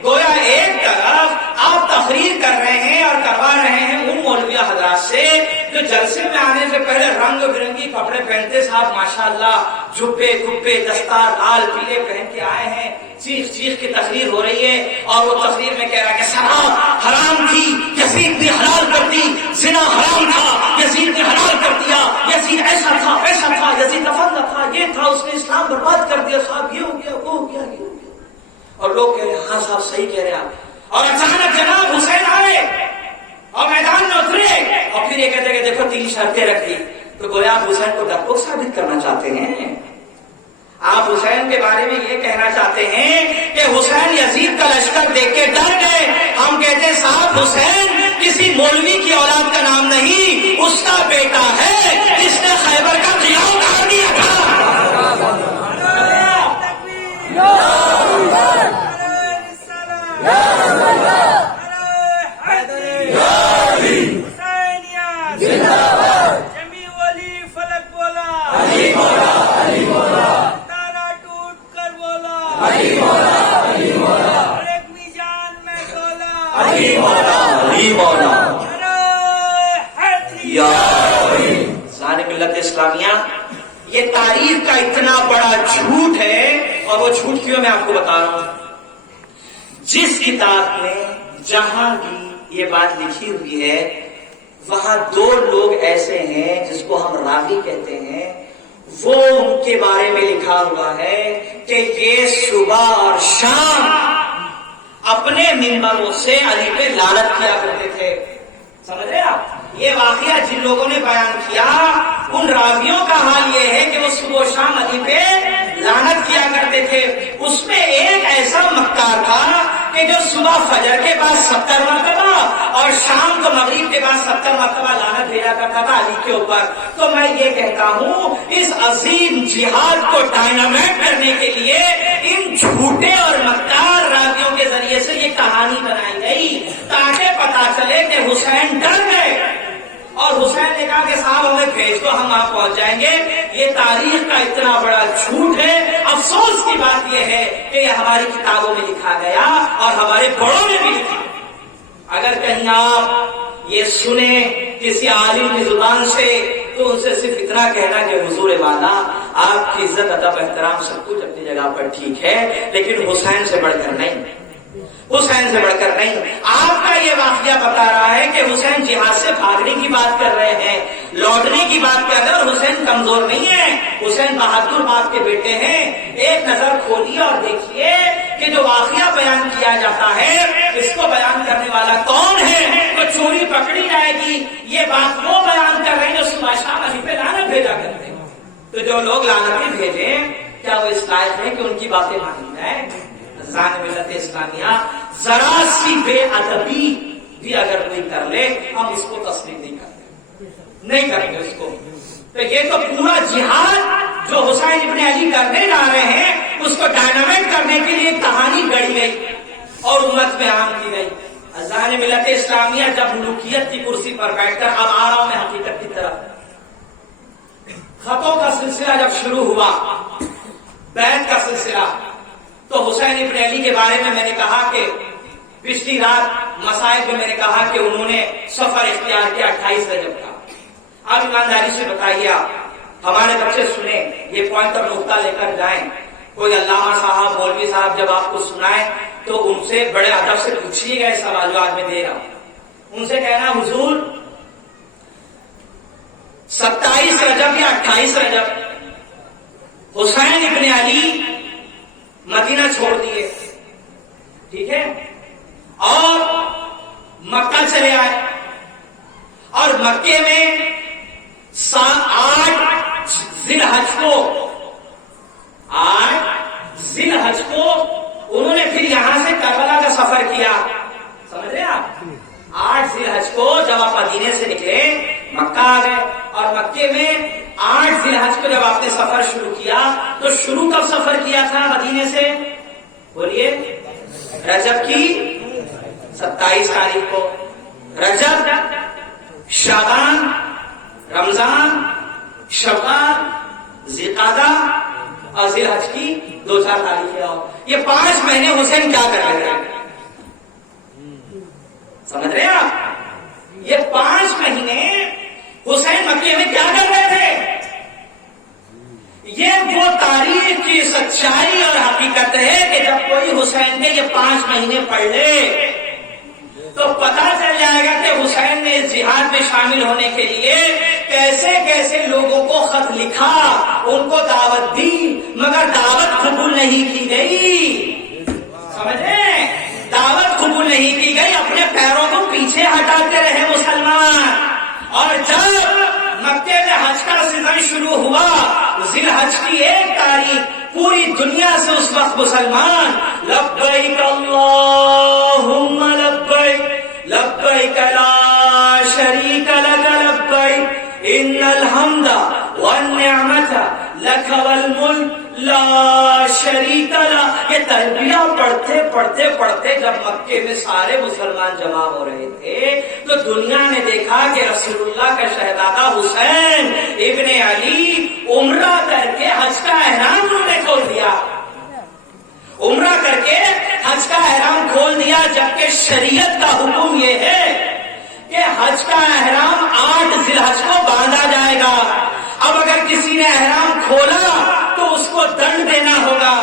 گویا ایک طرف آپ تقریر کر رہے ہیں اور کروا رہے ہیں ان مولویہ حضرات سے جو جلسے میں آنے سے پہلے رنگ برنگی کپڑے پہنتے، صاحب ماشاءاللہ جھبے کپے دستار لال پیلے پہن کے آئے ہیں، چیخ کی تقریر ہو رہی ہے، اور وہ تقریر میں کہہ رہا ہے کہ شراب حرام تھی، یزید نے حلال کر دی، زنا حرام تھا، یزید نے حلال کر دیا، یزید ایسا تھا یزید افضل تھا، یہ تھا، اس نے اسلام برباد کر دیا، صاحب یہ ہو گیا وہ ہو گیا یہ ہو گیا۔ اور لوگ کہہ رہے ہیں ہاں صاحب صحیح کہہ رہے ہیں آپ۔ اور اچانک جناب حسین آئے اور میدان میں اترے اور پھر یہ کہتے کہ دیکھو 3 شرطیں رکھ دی، تو گویا آپ حسین کو ڈرپوک ثابت کرنا چاہتے ہیں۔ آپ حسین کے بارے میں یہ کہنا چاہتے ہیں کہ حسین یزید کا لشکر دیکھ کے ڈر گئے۔ ہم کہتے ہیں صاحب حسین کسی مولوی کی اولاد کا نام نہیں، اس کا بیٹا ہے جس نے خیبر کا قلعہ اٹھا دیا تھا۔ اسلامیہ یہ تاریخ کا اتنا بڑا جھوٹ ہے، اور وہ جھوٹ کیوں میں آپ کو بتا رہا ہوں۔ جس کتاب میں جہاں بھی یہ بات لکھی ہوئی ہے وہاں 2 لوگ ایسے ہیں جس کو ہم راوی کہتے ہیں، وہ ان کے بارے میں لکھا ہوا ہے کہ یہ صبح اور شام اپنے منبروں سے علی پہ لعنت کیا کرتے تھے۔ سمجھ رہے آپ؟ یہ واقعہ جن لوگوں نے بیان کیا ان راویوں کا حال یہ ہے کہ وہ صبح و شام علی پہ لعنت کیا کرتے تھے۔ اس میں ایک ایسا مکار تھا کہ جو صبح فجر کے بعد 70 مرتبہ اور شام کو مغرب کے بعد 70 مرتبہ لعنت بھیجا کرتا تھا علی کے اوپر۔ تو میں یہ کہتا ہوں اس عظیم جہاد کو ڈائنامیٹ کرنے کے لیے ان جھوٹے اور مکار راویوں کے ذریعے سے یہ کہانی بنائی گئی تاکہ پتا چلے کہ حسین ڈر گئے اور حسین نے کہا کہ صاحب ہمیں بھیج دو، ہم وہاں پہنچ جائیں گے۔ یہ تاریخ کا اتنا بڑا جھوٹ ہے۔ افسوس کی بات یہ ہے کہ یہ ہماری کتابوں میں لکھا گیا اور ہمارے بڑوں نے بھی لکھا۔ اگر کہیں آپ یہ سنیں کسی عالم کی زبان سے تو ان سے صرف اتنا کہنا کہ حضور والا آپ کی عزت ادب احترام سب کچھ اپنی جگہ پر ٹھیک ہے، لیکن حسین سے بڑھ کر نہیں، حسین سے بڑھ کر نہیں۔ آپ کا یہ واقعہ بتا رہا ہے کہ حسین جہاد سے بھاگنے کی بات کر رہے ہیں، لوٹنے کی بات کر رہے ہیں، اور حسین کمزور نہیں ہے، حسین بہادر باپ کے بیٹے ہیں۔ ایک نظر کھولیے اور دیکھیے کہ جو واقعہ بیان کیا جاتا ہے اس کو بیان کرنے والا کون ہے؟ تو چوری پکڑی جائے گی، یہ بات وہ بیان کر رہے ہیں جو صبح شام علی پہ لعنت بھیجا کرتے ہیں۔ تو جو لوگ لعنتیں بھیجیں کیا وہ اس لائق ہے کہ ان کی باتیں مانی جائیں؟ ذہن ملت اسلامیہ ذرا سی بے ادبی بھی اگر کوئی کر لے ہم اس کو تسلیم نہیں کرتے، نہیں کریں گے اس کو۔ تو یہ تو پورا جہاد جو حسین ابن علی کرنے جا رہے ہیں اس کو ڈائنامائٹ کرنے کے لیے کہانی گڑھی گئی اور امت میں عام کی گئی۔ ذہن ملت اسلامیہ جب ملوکیت کی کرسی پر بیٹھ کر، اب آ رہا ہوں میں حقیقت کی طرف، خطوں کا سلسلہ جب شروع ہوا، بیعت کا سلسلہ، تو حسین ابن علی کے بارے میں نے کہا کہ پچھلی رات مسائل میں نے کہا کہ انہوں نے سفر اختیار کیا 28 رجب کا۔ آپ ایمانداری سے بتائیے، آپ ہمارے بچے سنیں، یہ پوائنٹ اور نقطہ لے کر جائیں۔ کوئی علامہ صاحب مولوی صاحب جب آپ کو سنائیں تو ان سے بڑے ادب سے پوچھیے گا، سوال جو آج میں دے رہا ہوں ان سے کہنا حضور 27 رجب یا 28 رجب حسین ابن علی مدینہ چھوڑ دیے، ٹھیک ہے، اور مکہ چلے آئے، اور مکے میں 8 ذی الحج کو، 8 ذی الحج کو انہوں نے پھر یہاں سے کربلا کا سفر کیا، سمجھ رہے آپ؟ 8 ذی الحج کو جب آپ مدینے سے نکلے مکہ آ گئے، اور مکے میں 8 ذی الحج کو جب آپ نے سفر شروع کیا تو شروع کب سفر کیا تھا مدینے سے؟ بولیے، رجب کی 27 تاریخ کو۔ رجب، شعبان، رمضان، شوال، ذوالقعدہ اور ذی الحج کی 2-4 تاریخیں، اور یہ 5 مہینے حسین کیا کر رہے ہیں؟ سمجھ رہے ہیں آپ؟ یہ 5 مہینے حسین مکے میں کیا کر رہے تھے؟ یہ وہ تاریخ کی سچائی اور حقیقت ہے کہ جب کوئی حسین کے یہ 5 مہینے پڑھ لے تو پتا چل جائے گا کہ حسین نے اس جہاد میں شامل ہونے کے لیے کیسے کیسے لوگوں کو خط لکھا، ان کو دعوت دی، مگر دعوت قبول نہیں کی گئی۔ سمجھیں؟ دعوت قبول نہیں کی گئی، اپنے پیروں کو پیچھے ہٹاتے رہے مسلمان۔ اور جب مکے میں حج کا سیزن شروع ہوا، ذی الحج کی 1 تاریخ، پوری دنیا سے اس وقت مسلمان لبیک اللہم لبیک لبیک لا شریک لک لبیک ان الحمد والنعمت لک والملک لا شریک لک۔ یہ تلبیہ پڑھتے پڑھتے پڑھتے جب مکے میں سارے مسلمان جمع ہو رہے تھے تو دنیا نے دیکھا کہ رسول اللہ کا شہزادہ حسین ابن علی عمرہ کر کے حج کا احرام انہوں نے کھول دیا، عمرہ کر کے حج کا احرام کھول دیا، جبکہ شریعت کا حکم یہ ہے کہ حج کا احرام 8 ذی الحج کو باندھا جائے گا۔ اب اگر کسی نے احرام کھولا تو اس کو دنڈ دینا ہوگا،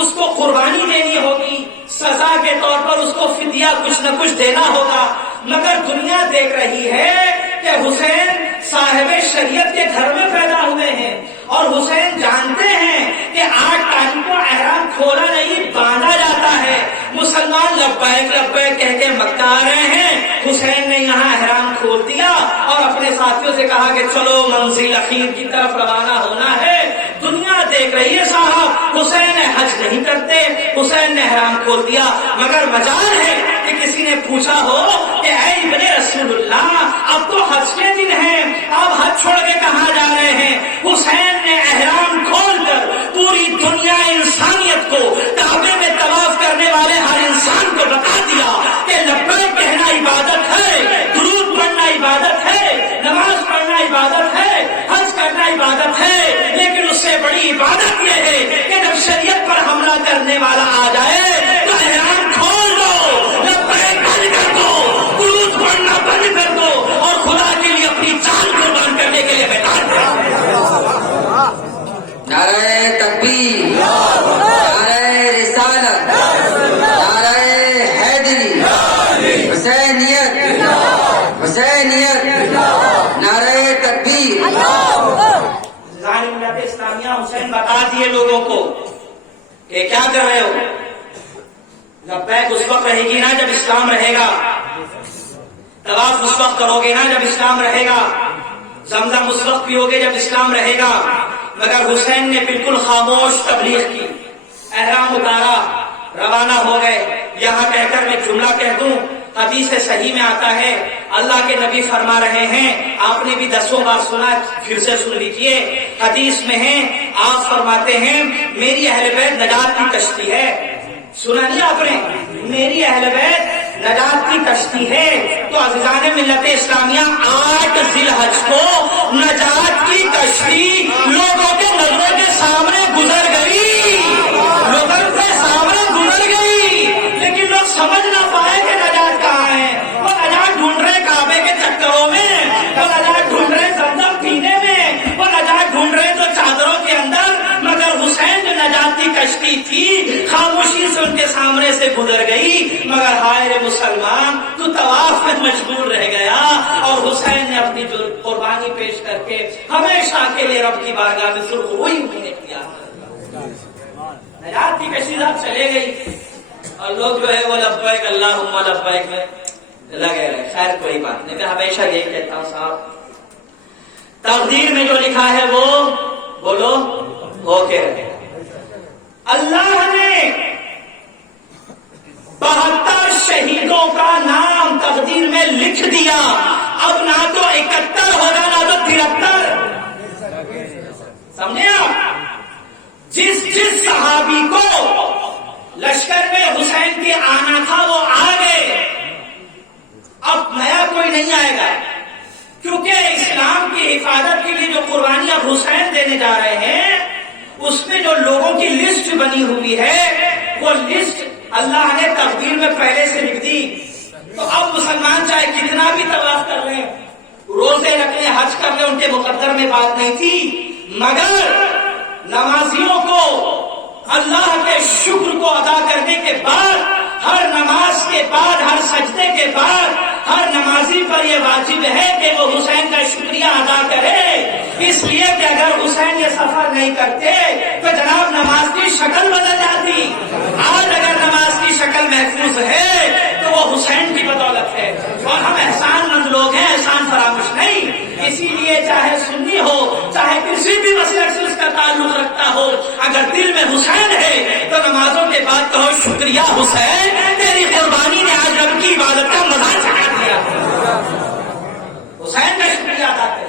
اس کو قربانی دینی ہوگی، سزا کے طور پر اس کو فدیہ کچھ نہ کچھ دینا ہوگا، مگر دنیا دیکھ رہی ہے کہ حسین صاحب شریعت کے گھر میں پیدا ہوئے ہیں، اور حسین جانتے ہیں کہ 8 تاریخ کو احرام کھولا نہیں باندھا جاتا ہے۔ مسلمان لبیک لبیک کہہ کے مکہ آ رہے ہیں، حسین نے یہاں احرام کھول دیا اور اپنے ساتھیوں سے کہا کہ چلو منزل اخیر کی طرف روانہ ہونا ہے۔ دنیا دیکھ رہی ہے صاحب، حسین نے حج نہیں کرتے، حسین نے احرام کھول دیا، مگر مجال ہے کہ کسی نے پوچھا ہو کہ اے ابن رسول اللہ اب تو حج کے دن ہیں، آپ حج چھوڑ کے کہاں جا رہے ہیں؟ حسین نے احرام کھول کر پوری دنیا انسانیت کو کعبے میں طواف کرنے والے ہر انسان کو بتا دیا کہ لبیک کہنا عبادت ہے، درود پڑھنا عبادت ہے، نماز والا آ جائے تو احرام کھول دو، لبیک بند کر دو، قنوت پڑھنا بند کر دو اور خدا کے لیے اپنی جان قربان کرنے کے لیے میدان میں نعرہ تکبیر، نعرہ رسالت، نعرہ حیدری، حسینیت، حسینیت، نعرہ تکبیر۔ ملت اسلامیہ حسین بتا دیے لوگوں کو کہ کیا کر رہے ہو، لبیک اس وقت رہے گی نا جب اسلام رہے گا، طواف اس وقت کرو گے نا جب اسلام رہے گا، زمزم اس وقت پیو گے جب اسلام رہے گا۔ مگر حسین نے بالکل خاموش تبلیغ کی، احرام اتارا، روانہ ہو گئے۔ یہاں کہہ کر میں جملہ کہہ دوں، حدیث صحیح میں آتا ہے، اللہ کے نبی فرما رہے ہیں، آپ نے بھی 10 بار سنا، پھر سے سن لیجئے، حدیث میں ہے، آپ فرماتے ہیں میری اہل بیت نجات کی کشتی ہے۔ سنا نہیں آپ نے؟ میری اہل بیت نجات کی کشتی ہے۔ تو عزیزان ملت اسلامیہ 8 ذی الحج کو نجات کی کشتی لوگوں کے نظروں کے سامنے گزر گئی، لوگوں کے سامنے گزر گئی، لیکن لوگ سمجھ نہ پائے کہ نجات کہاں ہے۔ وہ نجات ڈھونڈ رہے کعبے کے چکروں میں، وہ نجات ڈھونڈ رہے زمزم پینے میں، وہ نجات ڈھونڈ رہے تو چادروں کے اندر، مگر حسین جو نجات کی کشتی تھی خاموشی سے ان کے سامنے سے گزر گئی۔ مگر ہائے رے مسلمان، تو طواف میں مشغول رہ گیا اور حسین نے اپنی جو قربانی پیش کر کے ہمیشہ کے لیے رب کی بارگاہ میں سرخ وہی انہیں کیا۔ نجات کی کشتی صاحب چلے گئی اور لوگ جو ہے وہ لبیک اللہم لبیک میں لگے رہے۔ خیر کوئی بات نہیں، میں ہمیشہ یہی کہتا ہوں صاحب، تقدیر میں جو لکھا ہے وہ بولو ہو کے رہے۔ اللہ نے 72 شہیدوں کا نام تقدیر میں لکھ دیا، اب نہ تو 71 ہوگا نہ تو 73۔ سمجھے آپ؟ جس صحابی کو لشکر میں حسین کے آنا تھا وہ آ گئے، اب نیا کوئی نہیں آئے گا، کیونکہ اسلام کی حفاظت کے لیے جو قربانی اب حسین دینے جا رہے ہیں اس میں جو لوگوں کی لسٹ بنی ہوئی ہے وہ لسٹ اللہ نے تقدیر میں پہلے سے لکھ دی۔ تو اب مسلمان چاہے کتنا بھی طواف کر لیں، روزے رکھ لیں، حج کر لیں، ان کے مقدر میں بات نہیں تھی، مگر نمازیوں کو اللہ کے شکر کو ادا کرنے کے بعد، ہر نماز کے بعد، ہر سجدے کے بعد ہر نمازی پر یہ واجب ہے کہ وہ حسین کا شکریہ ادا کرے، اس لیے کہ اگر حسین یہ سفر نہیں کرتے تو جناب نماز کی شکل بدل جاتی۔ آج اگر نماز کی شکل محفوظ ہے تو وہ حسین کی بدولت ہے، اور ہم احسان مند لوگ ہیں، احسان فراموش نہیں۔ اسی لیے چاہے سنی ہو، چاہے کسی بھی مسلک سے اس کا تعلق رکھتا ہو، اگر دل میں حسین ہے تو نمازوں کے بعد کہو شکریہ حسین، تیری قربانی نے آج رب کی عبادت کا مزہ چکھا دیا۔ حسین کا شکریہ ادا کرے۔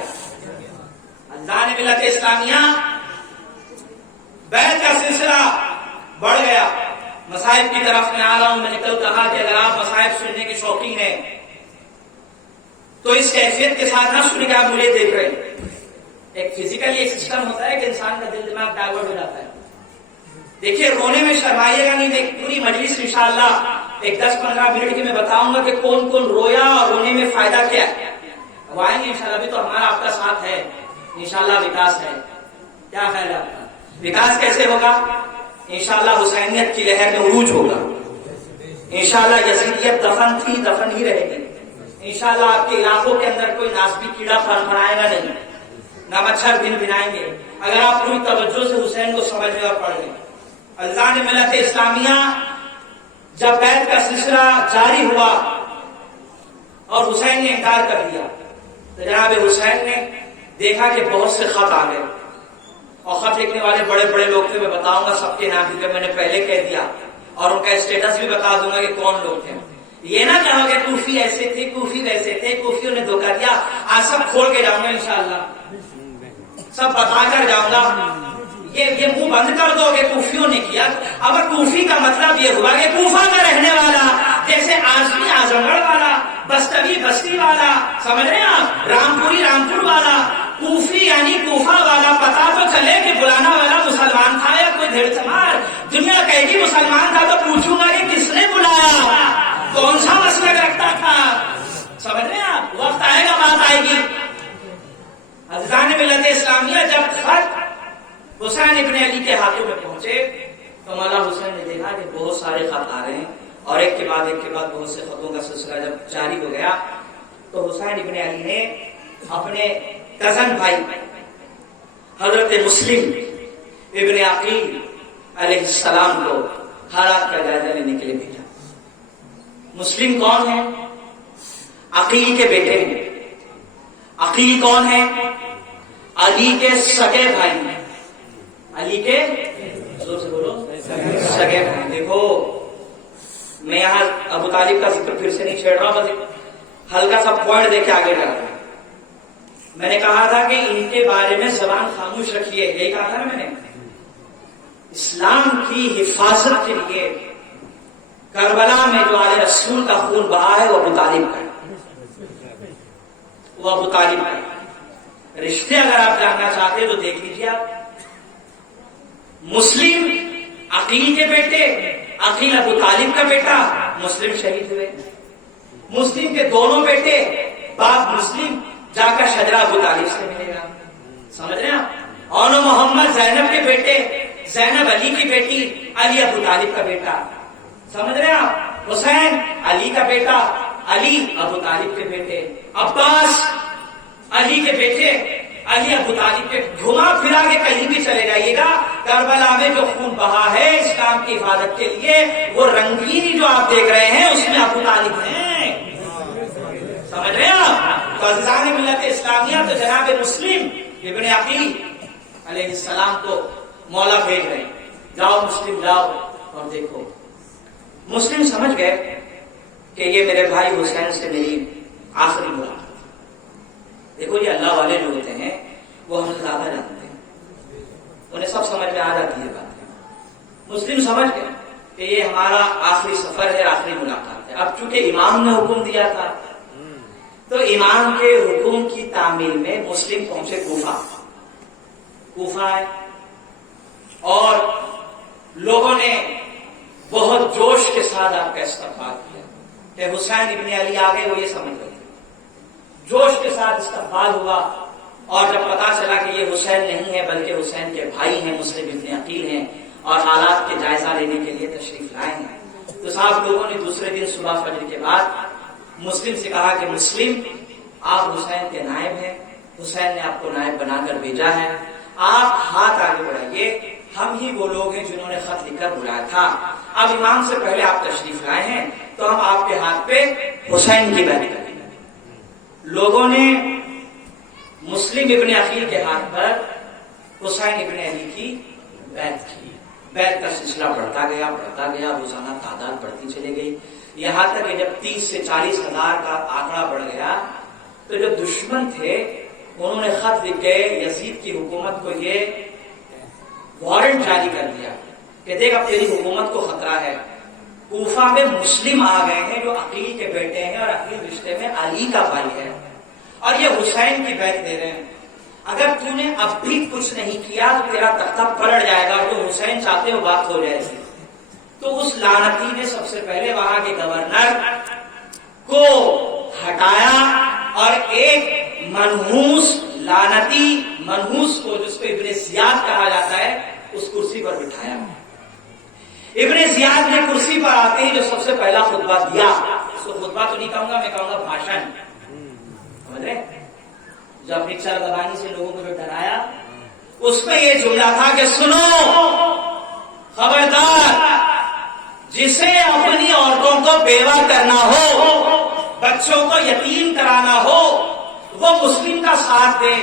اللہ نے ملت اسلامیہ بیعت کا سلسلہ بڑھ گیا، مصائب کی طرف میں آ رہا ہوں۔ میں نے کل کہا کہ اگر آپ مصائب سننے کے شوقین ہیں تو اس کیفیت کے ساتھ نہ سنیں کہ آپ مجھے دیکھ رہے ہیں۔ ایک فزیکلی ایک سسٹم ہوتا ہے کہ انسان کا دل دماغ ڈائیورٹ ہو جاتا ہے۔ دیکھیے رونے میں شرمائیے گا نہیں، پوری مجلس انشاءاللہ ایک 10-15 منٹ کی میں بتاؤں گا کہ کون کون رویا اور رونے میں فائدہ کیا ہے۔ وہ آئیں گے انشاءاللہ، بھی تو ہمارا آپ کا ساتھ ہے انشاءاللہ، وکاس ہے۔ کیا خیال ہے آپ کا؟ وکاس کیسے ہوگا؟ انشاءاللہ حسینیت کی لہر میں عروج ہوگا، انشاءاللہ یزیدیت دفن تھی دفن ہی رہے گی، انشاءاللہ آپ کے علاقوں کے اندر کوئی ناسبی کیڑا پھڑپھڑائے گا نہیں، نہ مچھر بن بنائیں گے، اگر آپ پوری توجہ سے حسین کو سمجھیں اور پڑھ لیں۔ اللہ نے ملت اسلامیہ جب بیعت کا سلسلہ جاری ہوا اور حسین نے انکار کر دیا تو جناب حسین نے دیکھا کہ بہت سے خط آ گئے، اور خط لکھنے والے بڑے بڑے لوگ تھے، میں بتاؤں گا سب کے نام، کیونکہ میں نے پہلے کہہ دیا، اور ان کا اسٹیٹس بھی بتا دوں گا کہ کون لوگ تھے۔ یہ نہ کہو کہ کوفی ایسے تھے، کوفی ویسے تھے، کوفیوں نے دھوکہ دیا، آج سب کھول کے جاؤں گا انشاءاللہ، سب بتا کر جاؤں گا۔ یہ منہ بند کر دو کہ کوفیوں نے کیا، اگر کوفی کا مطلب یہ ہوا کہ کوفہ کا رہنے والا، جیسے آزمی اعظم گڑھ والا، بستوی بستی والا، سمجھ رہے ہیں آپ، رامپوری رامپور والا، کوفی یعنی کوفہ والا پتا تو چلے کہ بلانا والا مسلمان تھا یا کوئی بھیڑ چمار. دنیا کہے گی مسلمان تھا تو پوچھوں گا کہ کس نے بلایا, کون سا مسلک رکھتا تھا. سمجھ رہے ہیں آپ؟ وقت آئے گا, بات آئے گی. عزیزان ملت اسلامیہ, جب خط حسین ابن علی کے ہاتھوں میں پہنچے تو مولا حسین نے دیکھا کہ بہت سارے خط آ رہے ہیں اور ایک کے بعد بہت سے خطوں کا سلسلہ جب جاری ہو گیا تو حسین ابن علی نے اپنے کزن بھائی حضرت مسلم ابن عقیل علیہ السلام کو حالات کا جائزہ لینے کے لیے بھیجا. مسلم کون ہے؟ عقیل کے بیٹے ہیں. عقیل کون ہے؟ علی کے سگے بھائی ہیں. علی کے زور سے بولو سگے بھائی. دیکھو میں یہاں ابو طالب کا ذکر پھر سے نہیں چھیڑ رہا, بس ہلکا سا پوائنٹ دے کے آگے بڑھا. میں نے کہا تھا کہ ان کے بارے میں زبان خاموش رکھیے, یہی کہا تھا نا میں نے. اسلام کی حفاظت کے لیے کربلا میں جو آل رسول کا خون بہا ہے وہ ابو طالب کا ہے, وہ ابو طالب کا ہے. رشتے اگر آپ جاننا چاہتے ہیں تو دیکھ لیجیے آپ. مسلم عقیل کے بیٹے, عقیل ابو طالب کا بیٹا, مسلم شہید ہوئے. مسلم کے دونوں بیٹے, باپ مسلم جا کر شجرہ ابو طالب سے ملے گا. سمجھ رہے ہیں آپ؟ اور محمد زینب کے بیٹے, زینب علی کی بیٹی, علی ابو طالب کا بیٹا. سمجھ رہے ہیں آپ؟ حسین علی کا بیٹا, علی ابو طالب کے بیٹے. عباس علی کے بیٹے, علی ابو طالب کے. گھما پھرا کے کہیں بھی چلے جائیے گا, کربلا میں جو خون بہا ہے اسلام کی حفاظت کے لیے, وہ رنگینی جو آپ دیکھ رہے ہیں اس میں ابو طالب ہیں. سمجھ رہے ہیں آپ؟ تو عزیزان ملت اسلامیہ, تو جناب مسلم ابن عقیل علیہ السلام کو مولا بھیج رہے ہیں, جاؤ مسلم جاؤ اور دیکھو. مسلم سمجھ گئے کہ یہ میرے بھائی حسین سے میری آخری ملاقات. دیکھو یہ اللہ والے جو ہوتے ہیں وہ ہم زیادہ جانتے ہیں, انہیں سب سمجھ میں آ جاتی ہے باتیں. مسلم سمجھ گئے کہ یہ ہمارا آخری سفر ہے, آخری ملاقات ہے. اب چونکہ امام نے حکم دیا تھا تو امام کے حکم کی تعمیل میں مسلم پہنچے کوفہ. کوفہ ہے اور لوگوں نے بہت جوش کے ساتھ آپ کا استقبال کیا کہ حسین ابن علی آ گئے. وہ یہ سمجھ رہے تھے, جوش کے ساتھ استقبال ہوا. اور جب پتا چلا کہ یہ حسین نہیں ہے بلکہ حسین کے بھائی ہیں, مسلم ابن عقیل ہیں, اور حالات کے جائزہ لینے کے لیے تشریف لائے ہیں, تو صاحب لوگوں نے دوسرے دن صبح فجر کے بعد مسلم سے کہا کہ مسلم آپ حسین کے نائب ہیں, حسین نے آپ کو نائب بنا کر بھیجا ہے, آپ ہاتھ آگے بڑھائیے, ہم ہی وہ لوگ ہیں جنہوں نے خط لکھ کر بلایا تھا. اب امام سے پہلے آپ تشریف لائے ہیں تو ہم آپ کے ہاتھ پہ حسین کی بیعت کریں گے. لوگوں نے مسلم ابن عقیل کے ہاتھ پر حسین ابن علی کی بیعت کی. بیعت کا سلسلہ بڑھتا گیا, روزانہ تعداد بڑھتی چلی گئی, یہاں تک کہ جب 30 سے 40 ہزار کا آنکڑا بڑھ گیا تو جو دشمن تھے انہوں نے خط لکھ کے یزید کی حکومت کو یہ وارنٹ جاری کر دیا کہ دیکھ اب تیری حکومت کو خطرہ ہے. کوفہ میں مسلم آ گئے ہیں جو عقیل کے بیٹے ہیں اور عقیل رشتے میں علی کا بھائی ہے, اور یہ حسین کی بیعت دے رہے ہیں. اگر تو نے اب بھی کچھ نہیں کیا تو تیرا تختہ پلٹ جائے گا, تو حسین چاہتے ہو بات ہو جائے گی. تو اس لعنتی نے سب سے پہلے وہاں کے گورنر کو ہٹایا اور ایک منحوس لعنتی منحوس کو, جس کو ابن زیاد کہا جاتا ہے, اس کرسی پر بٹھایا. ابن زیاد نے کرسی پر آتے ہی جو سب سے پہلا خطبہ دیا, اس کو خطبہ تو نہیں کہوں گا, میں کہوں گا بھاشن. سمجھ رہے؟ جو اپنی چل زبانی سے لوگوں کو جو ڈرایا, اس میں یہ جملہ تھا کہ سنو خبردار, جسے اپنی عورتوں کو بیوہ کرنا ہو, بچوں کو یتیم کرانا ہو, وہ مسلم کا ساتھ دے,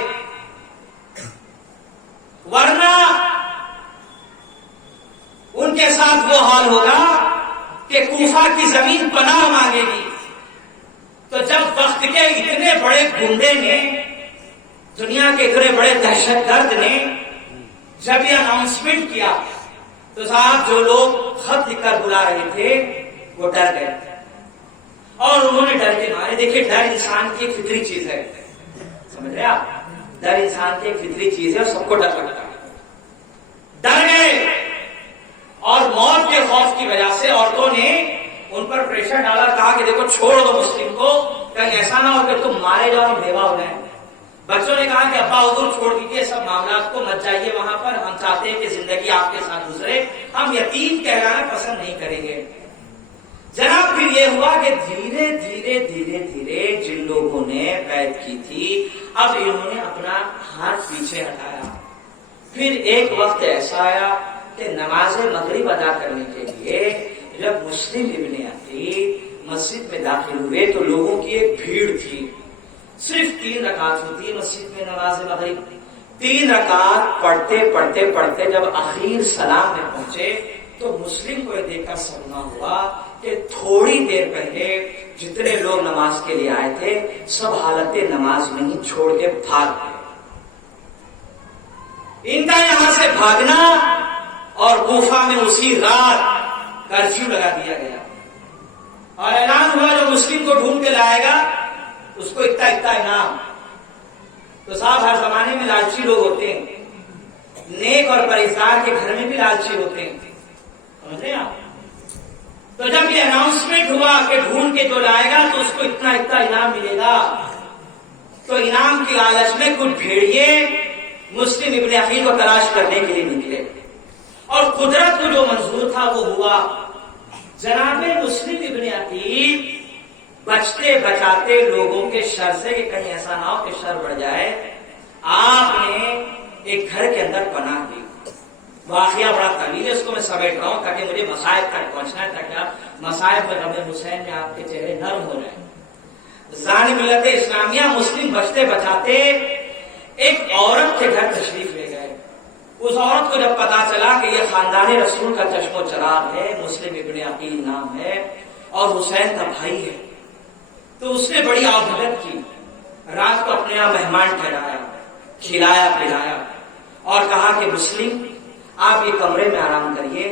ورنہ ان کے ساتھ وہ حال ہوگا کہ کوفہ کی زمین پناہ مانگے گی. تو جب وقت کے اتنے بڑے گنڈے نے, دنیا کے اتنے بڑے دہشت گرد نے جب یہ اناؤنسمنٹ کیا تو صاحب جو لوگ خط لکھ کر بلا رہے تھے وہ ڈر گئے, اور انہوں نے ڈر کے مارے. دیکھیے ڈر انسان کی ایک فطری چیز ہے, سمجھ رہے آپ؟ ڈر انسان کی ایک فطری چیز ہے اور سب کو ڈر لگتا ہے. ڈر گئے اور موت کے خوف کی وجہ سے عورتوں نے ان پر پریشر ڈالا, کہا کہ دیکھو چھوڑ دو مسلم کو, کہیں ایسا نہ ہو کہ تم مارے جاؤ اور بیوہ ہو جائیں. بچوں نے کہا کہ ابا حضور چھوڑ دیجیے سب معاملات کو, مت جائیے وہاں پر, ہم چاہتے ہیں کہ زندگی آپ کے ساتھ گزرے, ہم یتیم کہلانا پسند نہیں کریں گے. جناب پھر یہ ہوا کہ دھیرے دھیرے دھیرے دھیرے جن لوگوں نے بیعت کی تھی اب انہوں نے اپنا ہاتھ پیچھے ہٹایا. پھر ایک وقت ایسا آیا کہ نماز مغرب ادا کرنے کے لیے جب مسلم ابن عقیل مسجد میں داخل ہوئے تو لوگوں کی ایک بھیڑ تھی. صرف 3 رکعت ہوتی ہے مسجد میں نماز مغرب. 3 رکعت پڑھتے پڑھتے پڑھتے جب اخیر سلام میں پہنچے تو مسلم کو یہ دیکھ کر صدمہ ہوا کہ تھوڑی دیر پہلے جتنے لوگ نماز کے لیے آئے تھے سب حالت نماز میں ہی چھوڑ کے بھاگ گئے. ان کا یہاں سے بھاگنا اور کوفہ میں اسی رات کرفیو لگا دیا گیا اور اعلان ہوا جو مسلم کو ڈھونڈ کے لائے گا اس کو اتنا اتنا انعام. تو صاحب ہر زمانے میں لالچی لوگ ہوتے ہیں, نیک اور پرہیزگار کے گھر میں بھی لالچی ہوتے ہیں, سمجھ رہے ہیں آپ. تو جب یہ اناؤنسمنٹ ہوا کہ ڈھونڈ کے جو لائے گا تو اس کو اتنا اتنا انعام ملے گا, تو انعام کی لالچ میں کچھ بھیڑیے مسلم ابن عقیل کو تلاش کرنے کے لیے نکلے اور قدرت کو جو منظور تھا وہ ہوا. جناب مسلم ابن عقیل بچتے بچاتے لوگوں کے شر سے کہ کہیں ایسا نہ ہو کہ شر بڑھ جائے, آپ نے ایک گھر کے اندر پناہ دی. واقعہ بڑا طویل ہے, اس کو میں سمیٹ رہا ہوں تاکہ مجھے مصائب تک پہنچنا ہے, تاکہ آپ مصائب میں غم حسین میں آپ کے چہرے نرم ہو جائیں. زانی ملت اسلامیہ مسلم بچتے بچاتے ایک عورت کے گھر تشریف لے گئے. اس عورت کو جب پتا چلا کہ یہ خاندان رسول کا چشم و چراغ ہے, مسلم ابن عقیل نام ہے اور حسین کا بھائی ہے, تو اس نے بڑی آبدت کی. رات کو اپنے یہاں مہمان ٹھہرایا, کھلایا پلایا اور کہا کہ مسلم آپ یہ کمرے میں آرام کریے,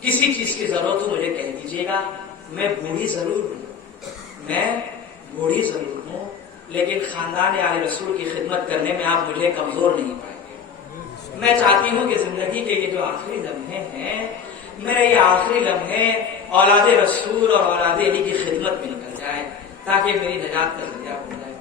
کسی چیز کی ضرورت ہو مجھے کہہ دیجیے گا. میں بوڑھی ضرور ہوں لیکن خاندان آل رسول کی خدمت کرنے میں آپ مجھے کمزور نہیں پائیں گے. میں چاہتی ہوں کہ زندگی کے یہ جو آخری لمحے ہیں, میرے یہ آخری لمحے اولاد رسول اور اولاد علی کی خدمت میں نکل جائے تاکہ میری نجات کا ذریعہ بن جائے.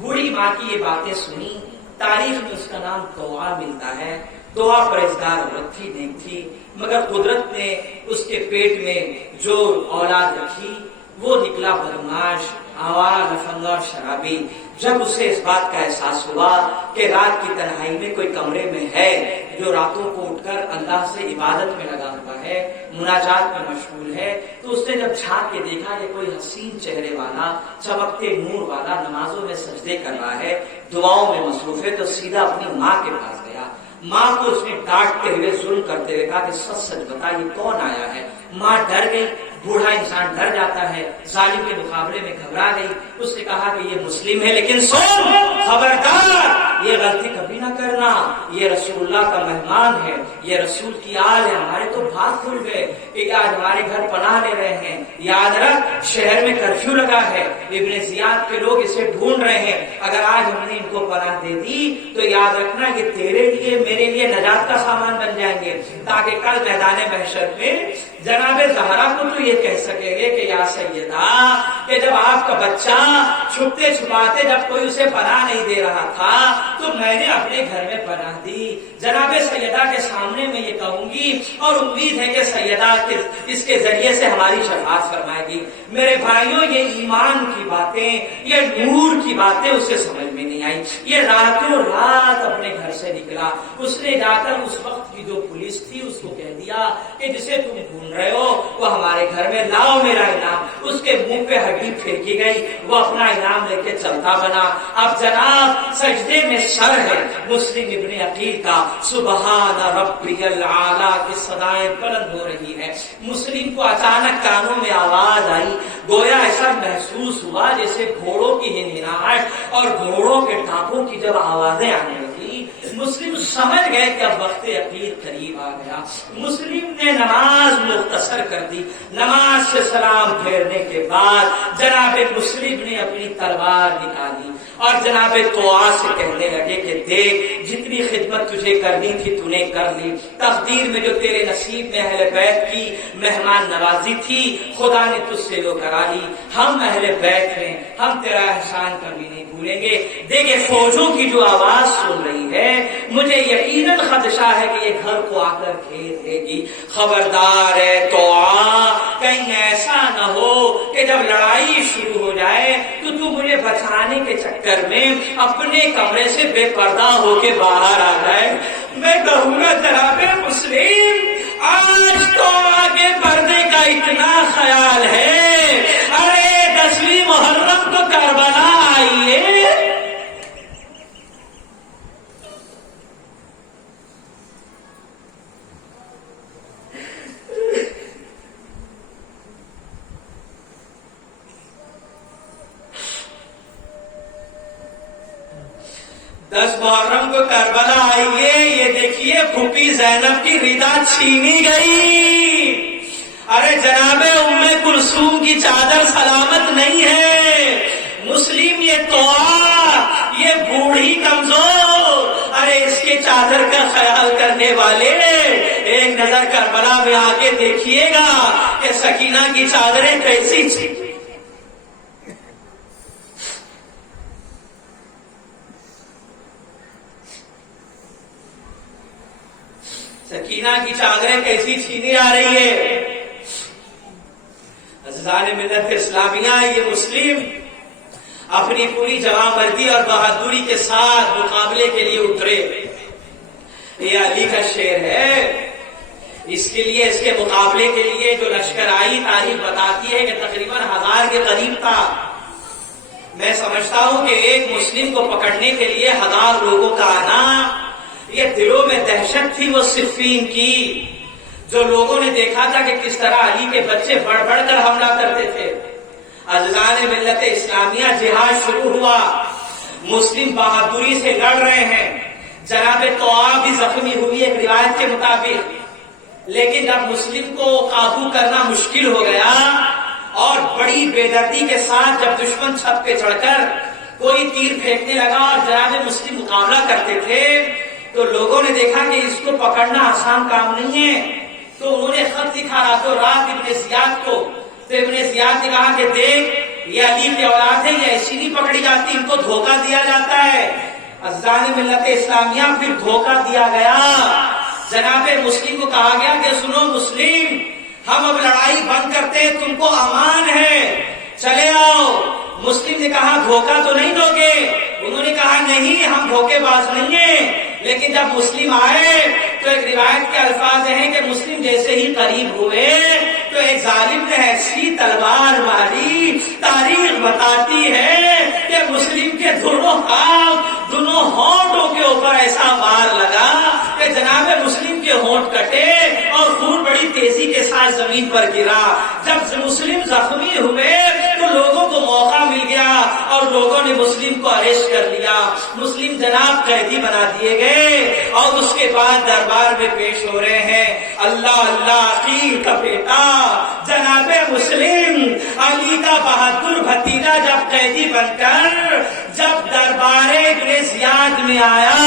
بوڑھی ماں کی یہ باتیں سنی. تاریخ میں اس کا نام دعا ملتا ہے. دعا پرہیزگار عورت تھی, نیک تھی, مگر قدرت نے اس کے پیٹ میں جو اولاد رکھی وہ نکلا بدماش, آوارہ, لفنگا اور شرابی. جب اسے اس بات کا احساس ہوا کہ رات کی تنہائی میں کوئی کمرے میں ہے جو راتوں کو اٹھ کر اللہ سے عبادت میں لگا ہوا ہے, مناجات میں مشغول ہے, تو اس نے جب جھانک کے دیکھا کہ کوئی حسین چہرے والا, چمکتے نور والا نمازوں میں سجدے کر رہا ہے, دعاؤں میں مصروف ہے, تو سیدھا اپنی ماں کے پاس گیا. ماں کو اس نے ڈانٹتے ہوئے, ظلم کرتے ہوئے کہا کہ سچ سچ بتا یہ کون آیا ہے. ماں ڈر گئی. بوڑھا انسان ڈر جاتا ہے, ظالم کے مقابلے میں گھبرا گئی. اس نے کہا کہ یہ مسلم ہے لیکن سن, خبردار یہ غلطی کبھی نہ کرنا, یہ رسول اللہ کا مہمان ہے, یہ رسول کی آل ہے. ہمارے تو بھاگ کھل گئے کہ آج ہمارے گھر پناہ لے رہے ہیں. یاد رکھ شہر میں کرفیو لگا ہے, ابن زیاد کے لوگ اسے ڈھونڈ رہے ہیں. اگر آج ہم نے ان کو پناہ دے دی تو یاد رکھنا یہ تیرے لیے میرے لیے نجات کا سامان بن جائیں گے, تاکہ کل میدان محشر میں جناب زہرا کو تو یہ کہہ سکیں گے کہ یا سیدہ, کہ جب آپ کا بچہ چھپتے چھپاتے جب کوئی اسے پناہ نہیں دے رہا تھا تو میں نے اپنے گھر میں پناہ دی. جناب سیدہ کے سامنے میں یہ کہوں گی اور امید ہے کہ سیدہ اس کے ذریعے سے ہماری شفاعت فرمائے گی. میرے بھائیوں, یہ ایمان کی باتیں, یہ نور کی باتیں اسے سمجھ میں نہیں آئی. یہ راتوں رات اپنے گھر سے نکلا. اس نے جا کر اس وقت کی جو پولیس تھی اس کو کہہ دیا کہ جسے تم ڈھونڈ رہے ہو وہ ہمارے گھر میں, لاؤ میرا انعام. اس کے منہ پہ ہڈی پھینکی گئی, وہ اپنا انعام لے کے چلتا بنا. اب جناب سجدے میں سر ہے مسلم ابن عقیل کا, سبحان ربی العالی کی صدائیں بلند ہو رہی ہے. مسلم کو اچانک کانوں میں آواز آئی, گویا ایسا محسوس ہوا جیسے گھوڑوں کی ہنہناہٹ اور گھوڑوں کے ٹانپوں کی جب آوازیں آنے لگی. مسلم سمجھ گئے کہ اب وقت عقید قریب آ گیا. مسلم نے نماز مختصر کر دی. نماز سے سلام پھیرنے کے بعد جناب مسلم نے اپنی تلوار نکالی اور جناب طوع سے کہنے لگے کہ دیکھ جتنی خدمت تجھے کرنی تھی تو نے کر لی. تقدیر میں جو تیرے نصیب میں اہل بیت کی مہمان نوازی تھی خدا نے تجھ سے وہ کرا لی. ہم اہل بیت ہیں, ہم تیرا احسان کبھی نہیں بھولیں گے. دیکھے فوجوں کی جو آواز سن رہی ہے مجھے یقیناً خدشہ ہے کہ یہ گھر کو آ کر گھیر دے گی. خبردار ہے طوع, کہیں ایسا نہ ہو کہ جب لڑائی شروع ہو جائے تو مجھے بچانے کے چکر میں اپنے کمرے سے بے پردہ ہو کے باہر آ جائے. میں کہوں گا جناب مسلم آج تو آگے پردے کا اتنا خیال ہے, ارے 10ویں محرم کو کربلا آئیے. 10 محرم کو کربلا آئیے. یہ دیکھیے پھوپھی زینب کی ردا چھینی گئی. ارے جناب ام کلثوم کی چادر سلامت نہیں ہے. مسلم یہ طوع, یہ بوڑھی کمزور, ارے اس کے چادر کا خیال کرنے والے ایک نظر کربلا میں آ کے دیکھیے گا کہ سکینہ کی چادریں کیسی تھی. سکینہ کی چادریں کیسی چھینی آ رہی ہے. عزیزان ملت اسلامیہ, یہ مسلم اپنی پوری جواں مردی اور بہادری کے ساتھ مقابلے کے لیے اترے. یہ علی کا شعر ہے. اس کے لیے, اس کے مقابلے کے لیے جو لشکر آئی تاریخ بتاتی ہے کہ تقریباً 1000 کے قریب تھا. میں سمجھتا ہوں کہ ایک مسلم کو پکڑنے کے لیے 1000 لوگوں کا آنا, یہ دلوں میں دہشت تھی وہ صفین کی. جو لوگوں نے دیکھا تھا کہ کس طرح علی کے بچے بڑھ بڑھ کر حملہ کرتے تھے. عزیزان ملت اسلامیہ, جہاد شروع ہوا. مسلم بہادری سے لڑ رہے ہیں. جناب طوع بھی زخمی ہوئی ایک روایت کے مطابق. لیکن جب مسلم کو قابو کرنا مشکل ہو گیا اور بڑی بے دردی کے ساتھ جب دشمن چھت پہ چڑھ کر کوئی تیر پھینکنے لگا اور جناب مسلم مقابلہ کرتے تھے تو لوگوں نے دیکھا کہ اس کو پکڑنا آسان کام نہیں ہے. تو انہوں نے خط لکھا راتوں رات ابن زیاد کو. تو ابن زیاد نے کہا کہ دیکھ یہ علی کی اولاد ہے, یہ ایسی نہیں پکڑی جاتی, ان کو دھوکہ دیا جاتا ہے. عزیزان ملت اسلامیہ, پھر دھوکہ دیا گیا. جناب مسلم کو کہا گیا کہ سنو مسلم, ہم اب لڑائی بند کرتے ہیں, تم کو امان ہے, چلے آؤ. مسلم نے کہا دھوکہ تو نہیں دو گے؟ انہوں نے کہا نہیں, ہم دھوکے باز نہیں ہیں. لیکن جب مسلم آئے تو ایک روایت کے الفاظ ہیں کہ مسلم جیسے ہی قریب ہوئے تو ایک ظالم نے ایسی تلوار ماری, تاریخ بتاتی ہے کہ مسلم کے دونوں ہونٹوں کے اوپر ایسا وار لگا کہ جناب مسلم کے ہونٹ کٹے اور خون بڑی تیزی کے ساتھ زمین پر گرا. جب مسلم زخمی ہوئے تو لوگوں کو موقع مل گیا اور لوگوں نے مسلم کو اریسٹ کر لیا. مسلم جناب قیدی بنا دیے گئے اور اس کے بعد دربار میں پیش ہو رہے ہیں. اللہ اللہ, عقیل کا بیٹا جناب مسلم, علی کا بہادر بھتیجا جب قیدی بن کر جب دربار ابن زیاد میں آیا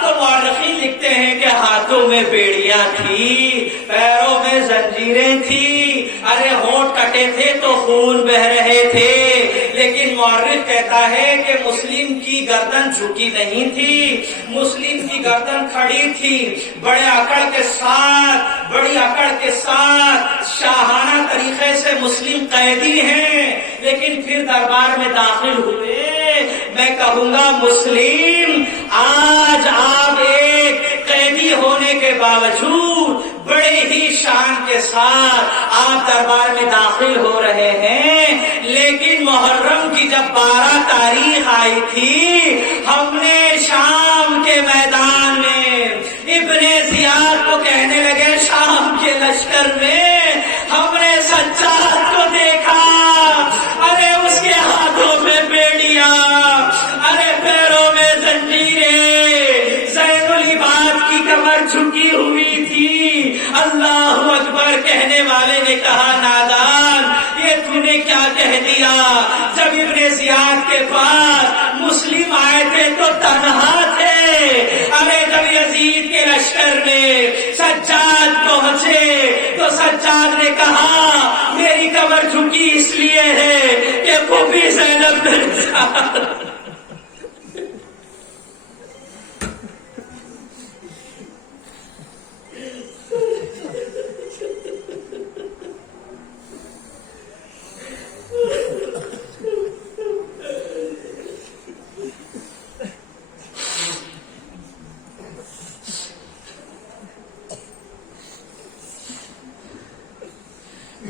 تو مورخین لکھتے ہیں کہ ہاتھوں میں بیڑیاں تھی, پیروں میں زنجیریں تھی, ارے ہونٹ کٹے تھے تو خون بہ رہے تھے. لیکن مورخ کہتا ہے کہ مسلم کی گردن جھکی نہیں تھی, مسلم کی گردن کھڑی تھی. بڑی اکڑ کے ساتھ شاہانہ طریقے سے مسلم قیدی ہیں, لیکن پھر دربار میں داخل ہوئے. میں کہوں گا مسلم, آج آپ ایک قیدی ہونے کے باوجود بڑے ہی شان کے ساتھ آپ دربار میں داخل ہو رہے ہیں. لیکن محرم کی جب 12 تاریخ آئی تھی, ہم نے شام کے میدان میں ابن زیاد کو کہنے لگے, شام کے لشکر میں ہم نے سجاد کو دیکھا, ارے اس کے ہاتھوں میں بیڑیاں, ارے پیروں میں زنجیریں, زین پر کہنے والے نے کہا نادان یہ تو نے کیا کہہ دیا؟ جب ابن زیاد کے پاس مسلم آئے تھے تو تنہا تھے، ارے جب یزید کے لشکر میں سجاد پہنچے تو سجاد نے کہا میری کمر جھکی اس لیے ہے کہ پھوپھی زینب میرے ساتھ۔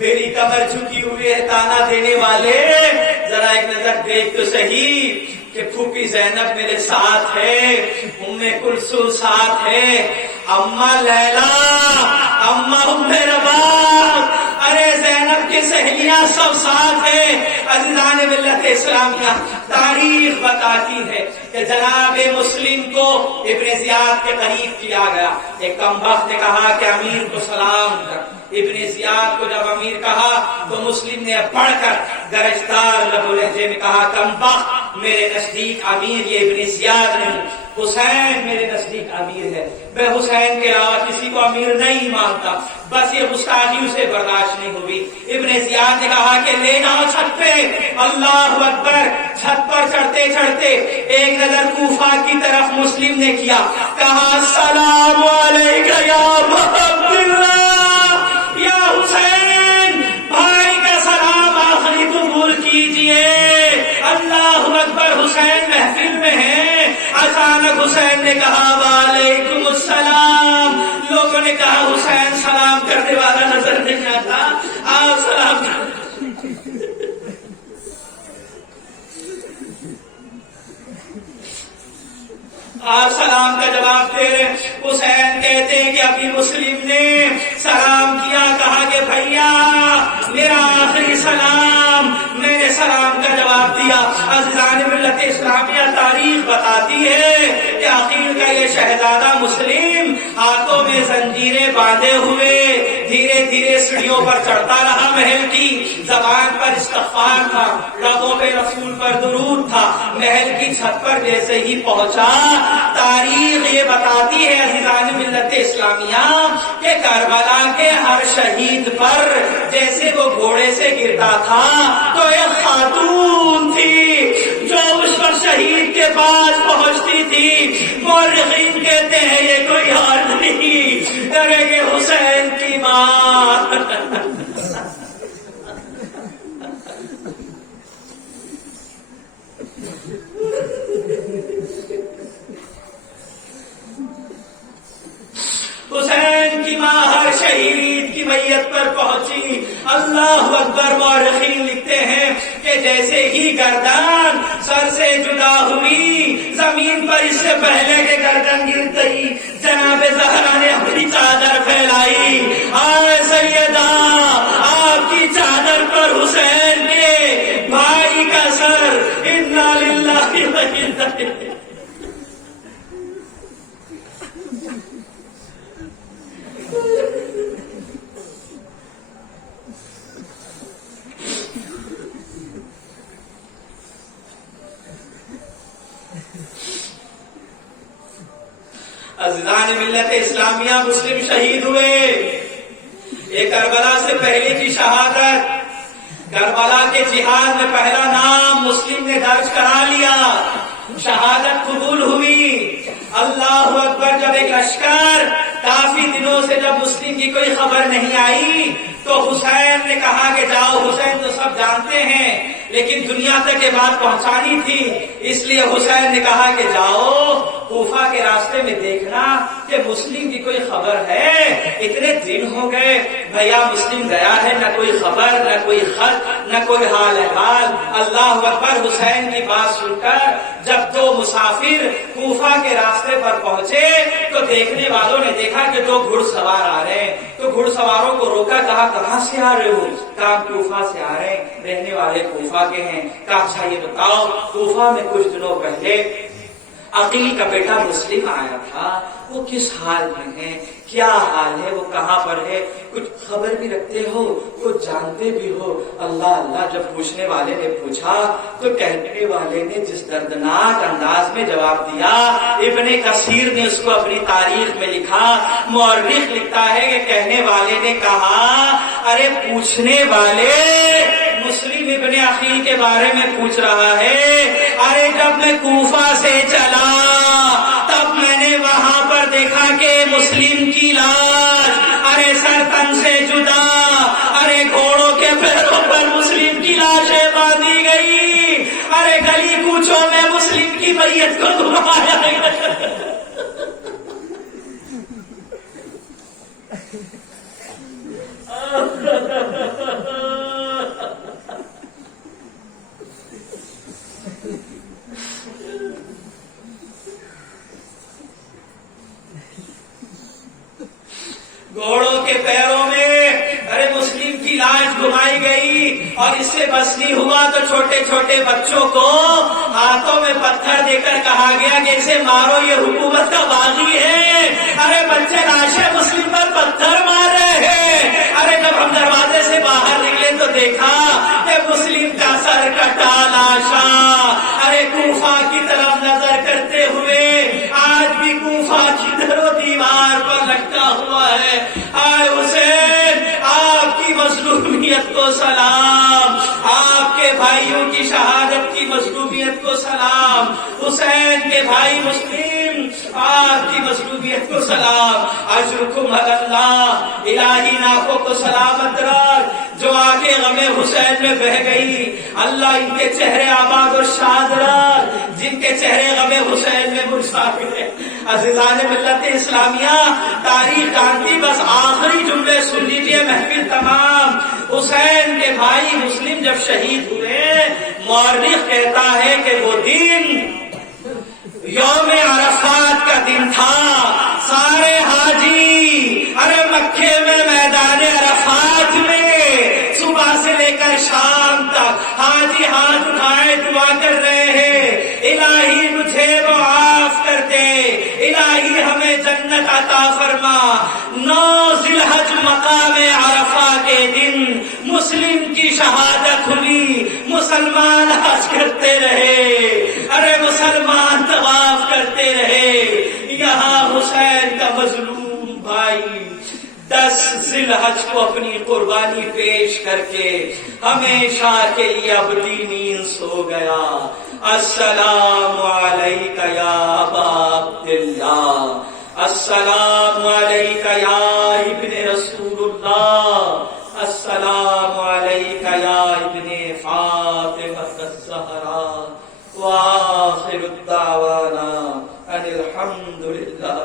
میری کمر جھکی ہوئی ہے، تانا دینے والے ذرا ایک نظر دیکھ تو صحیح کہ پھوپھی زینب میرے ساتھ ہے، ام کلثوم ساتھ ہے، اما لیلا، اما ام رباب، ارے زینب کی سہیلیاں سب ساتھ ہیں۔ عزیزان ملت اسلامیہ، تاریخ بتاتی ہے کہ جناب مسلم کو ابن زیاد کے قریب کیا گیا، ایک کمبخت نے کہا کہ امیر کو سلام کر۔ ابن زیاد کو جب امیر کہا تو مسلم نے پڑھ کر گرجدار لب و لہجے میں کہا کمبخت میرے نزدیک امیر یہ ابن زیاد نہیں، حسین میرے نزدیک امیر ہے، میں حسین کے علاوہ کسی کو امیر نہیں مانتا۔ بس یہ گستاخی اسے برداشت نہیں ہوئی۔ ابن زیاد نے کہا کہ لے جاؤ چھت پہ، اللہ اکبر۔ چھت پر چڑھتے چڑھتے ایک نظر کوفہ کی طرف مسلم نے کیا، کہا السلام علیکم یا محمد اللہ، یا حسین، بھائی کا سلام آخری قبول کیجئے۔ اللہ اکبر، حسین محفل میں ہے۔ اچانک حسین نے کہا وعلیکم السلام۔ لوگوں نے کہا حسین سلام کرنے والا نظر نہیں آتا، آپ سلام کر۔ آپ سلام کا جواب دے رہے۔ حسین کہتے ہیں کہ ابھی مسلم نے سلام کیا، کہا کہ بھیا میرا آخری سلام، میں نے سلام کا جواب دیا۔ عزیزان ملت اسلامیہ، تاریخ بتاتی ہے کہ عقیل کا یہ شہزادہ مسلم ہاتھوں میں زنجیریں باندھے ہوئے دھیرے دھیرے سیڑھیوں پر چڑھتا رہا محل کی۔ زبان پر استغفار تھا، لبوں پہ رسول پر درود تھا۔ محل کی چھت پر جیسے ہی پہنچا، تاریخ یہ بتاتی ہے عزیزان ملت اسلامیہ کہ کربلا کے ہر شہید پر جیسے وہ گھوڑے سے گرتا تھا تو ایک خاتون تھی جو اس پر شہید کے پاس پہنچتی تھی۔ مورخین کہتے ہیں یہ کوئی اور نہیں، ارے یہ حسین کی ماں۔ حسین کی ماں ہر شہید کی میت پر پہنچی۔ اللہ اکبر، مورخین لکھتے ہیں کہ جیسے ہی گردن سر سے جدا ہوئی، زمین پر اس سے پہلے کہ گردن گر گئی، جناب زہرا نے اپنی چادر پھیلائی۔ آئے سیدہ، آپ کی چادر پر حسین کے بھائی کا سر، انا للہ و انا الیہ۔ عزیزان ملت اسلامیہ، مسلم شہید ہوئے۔ یہ کربلا سے پہلے کی شہادت، کربلا کے جہاد میں پہلا نام مسلم نے درج کرا لیا، شہادت قبول ہوئی۔ اللہ اکبر، جب ایک لشکر کافی دنوں سے جب مسلم کی کوئی خبر نہیں آئی تو حسین نے کہا کہ جاؤ، حسین تو سب جانتے ہیں لیکن دنیا تک یہ بات پہنچانی تھی، اس لیے حسین نے کہا کہ جاؤ کوفہ کے راستے میں دیکھنا کہ مسلم کی کوئی خبر ہے، اتنے دن ہو گئے بھیا مسلم گیا ہے، نہ کوئی خبر، نہ کوئی خط، نہ کوئی حال احوال۔ اللہ اکبر، حسین کی بات سن کر جب دو مسافر کوفہ کے راستے پر پہنچے تو دیکھنے والوں نے دیکھا کہ دو گھڑ سوار آ رہے ہیں، تو گھڑ سواروں کو روکا، کہا کہاں سے آ رہے ہو؟ کہا کوفہ سے آ رہے ہیں، رہنے والے کوفہ کے ہیں۔ کہا اچھا یہ بتاؤ، کوفہ میں کچھ دنوں پہلے عقیل کا بیٹا مسلم آیا تھا، وہ کس حال میں ہے، کیا حال ہے، وہ کہاں پر ہے، کچھ خبر بھی رکھتے ہو، کچھ جانتے بھی ہو؟ اللہ اللہ جب پوچھنے والے نے پوچھا تو کہنے والے نے جس دردناک انداز میں جواب دیا، ابن کثیر نے اس کو اپنی تاریخ میں لکھا، مورخ لکھتا ہے کہ کہنے والے نے کہا، ارے پوچھنے والے مسلم ابن عقیل کے بارے میں پوچھ رہا ہے، ارے جب میں کوفہ سے چلا تب میں نے وہاں پر دیکھا کہ مسلم کی لاش ارے سر تن سے جدا، ارے گھوڑوں کے پیروں پر مسلم کی لاشیں باندھی گئی، ارے گلی کوچوں میں مسلم کی میت کو گھمایا گیا۔ گھوڑوں کے پیروں میں ارے مسلم کی لاش گھمائی گئی، اور اس سے بس نہیں ہوا تو چھوٹے چھوٹے بچوں کو ہاتھوں میں پتھر دے کر کہا گیا کہ اسے مارو، یہ حکومت کا باغی ہے۔ ارے بچے لاشیں مسلم پر پتھر مار رہے ہیں۔ ارے جب ہم دروازے سے باہر نکلے تو دیکھا کہ مسلم کا سر کٹا لاشا ارے کوفہ کی طرف نظر کرتے ہوئے آج بھی کوفہ کی در و دیوار پر لٹکا ہوا ہے۔ آئے حسین، آپ کی مظلومیت کو سلام، آپ کے بھائیوں کی شہادت کی مظلومیت کو سلام، حسین کے بھائی مسلم آپ کی مظلومیت کو سلام، اجرکم علی اللہ، الہی ناکوں کو سلامت رکھ جو آگے غم حسین میں بہ گئی، اللہ ان کے چہرے آباد و شاد رکھ جن کے چہرے غم حسین میں مسافر ہیں۔ عزیزان ملت اسلامیہ، تاریخ جانتی، بس آخری جملے سن لیجیے، محفل تمام۔ حسین کے بھائی مسلم جب شہید ہوئے، مورخ کہتا ہے کہ وہ دن یوم عرفات کا دن تھا، سارے حاجی ارے مکے میں میدان عرفات میں صبح سے لے کر شام تک حاجی ہاتھ اٹھائے دعا کر رہے ہیں، الہی مجھے معاف کر دے، الہی ہمیں جنت عطا فرما۔ 9 ذی الحج مقام عرفہ کے دن مسلم کی شہادت ہوئی، مسلمان حج کرتے رہے، ارے مسلمان طواف کرتے رہے، یہاں حسین کا مظلوم بھائی 10 ذی الحج کو اپنی قربانی پیش کر کے ہمیشہ کے لیے ابدی نیند سو گیا۔ السلام علیکہ یا ابا عبداللہ، السلام علیکہ یا ابن رسول اللہ، السلام علیکہ یا ابن فاطمہ الزہرا، وآخر الدعوانا ان الحمد للہ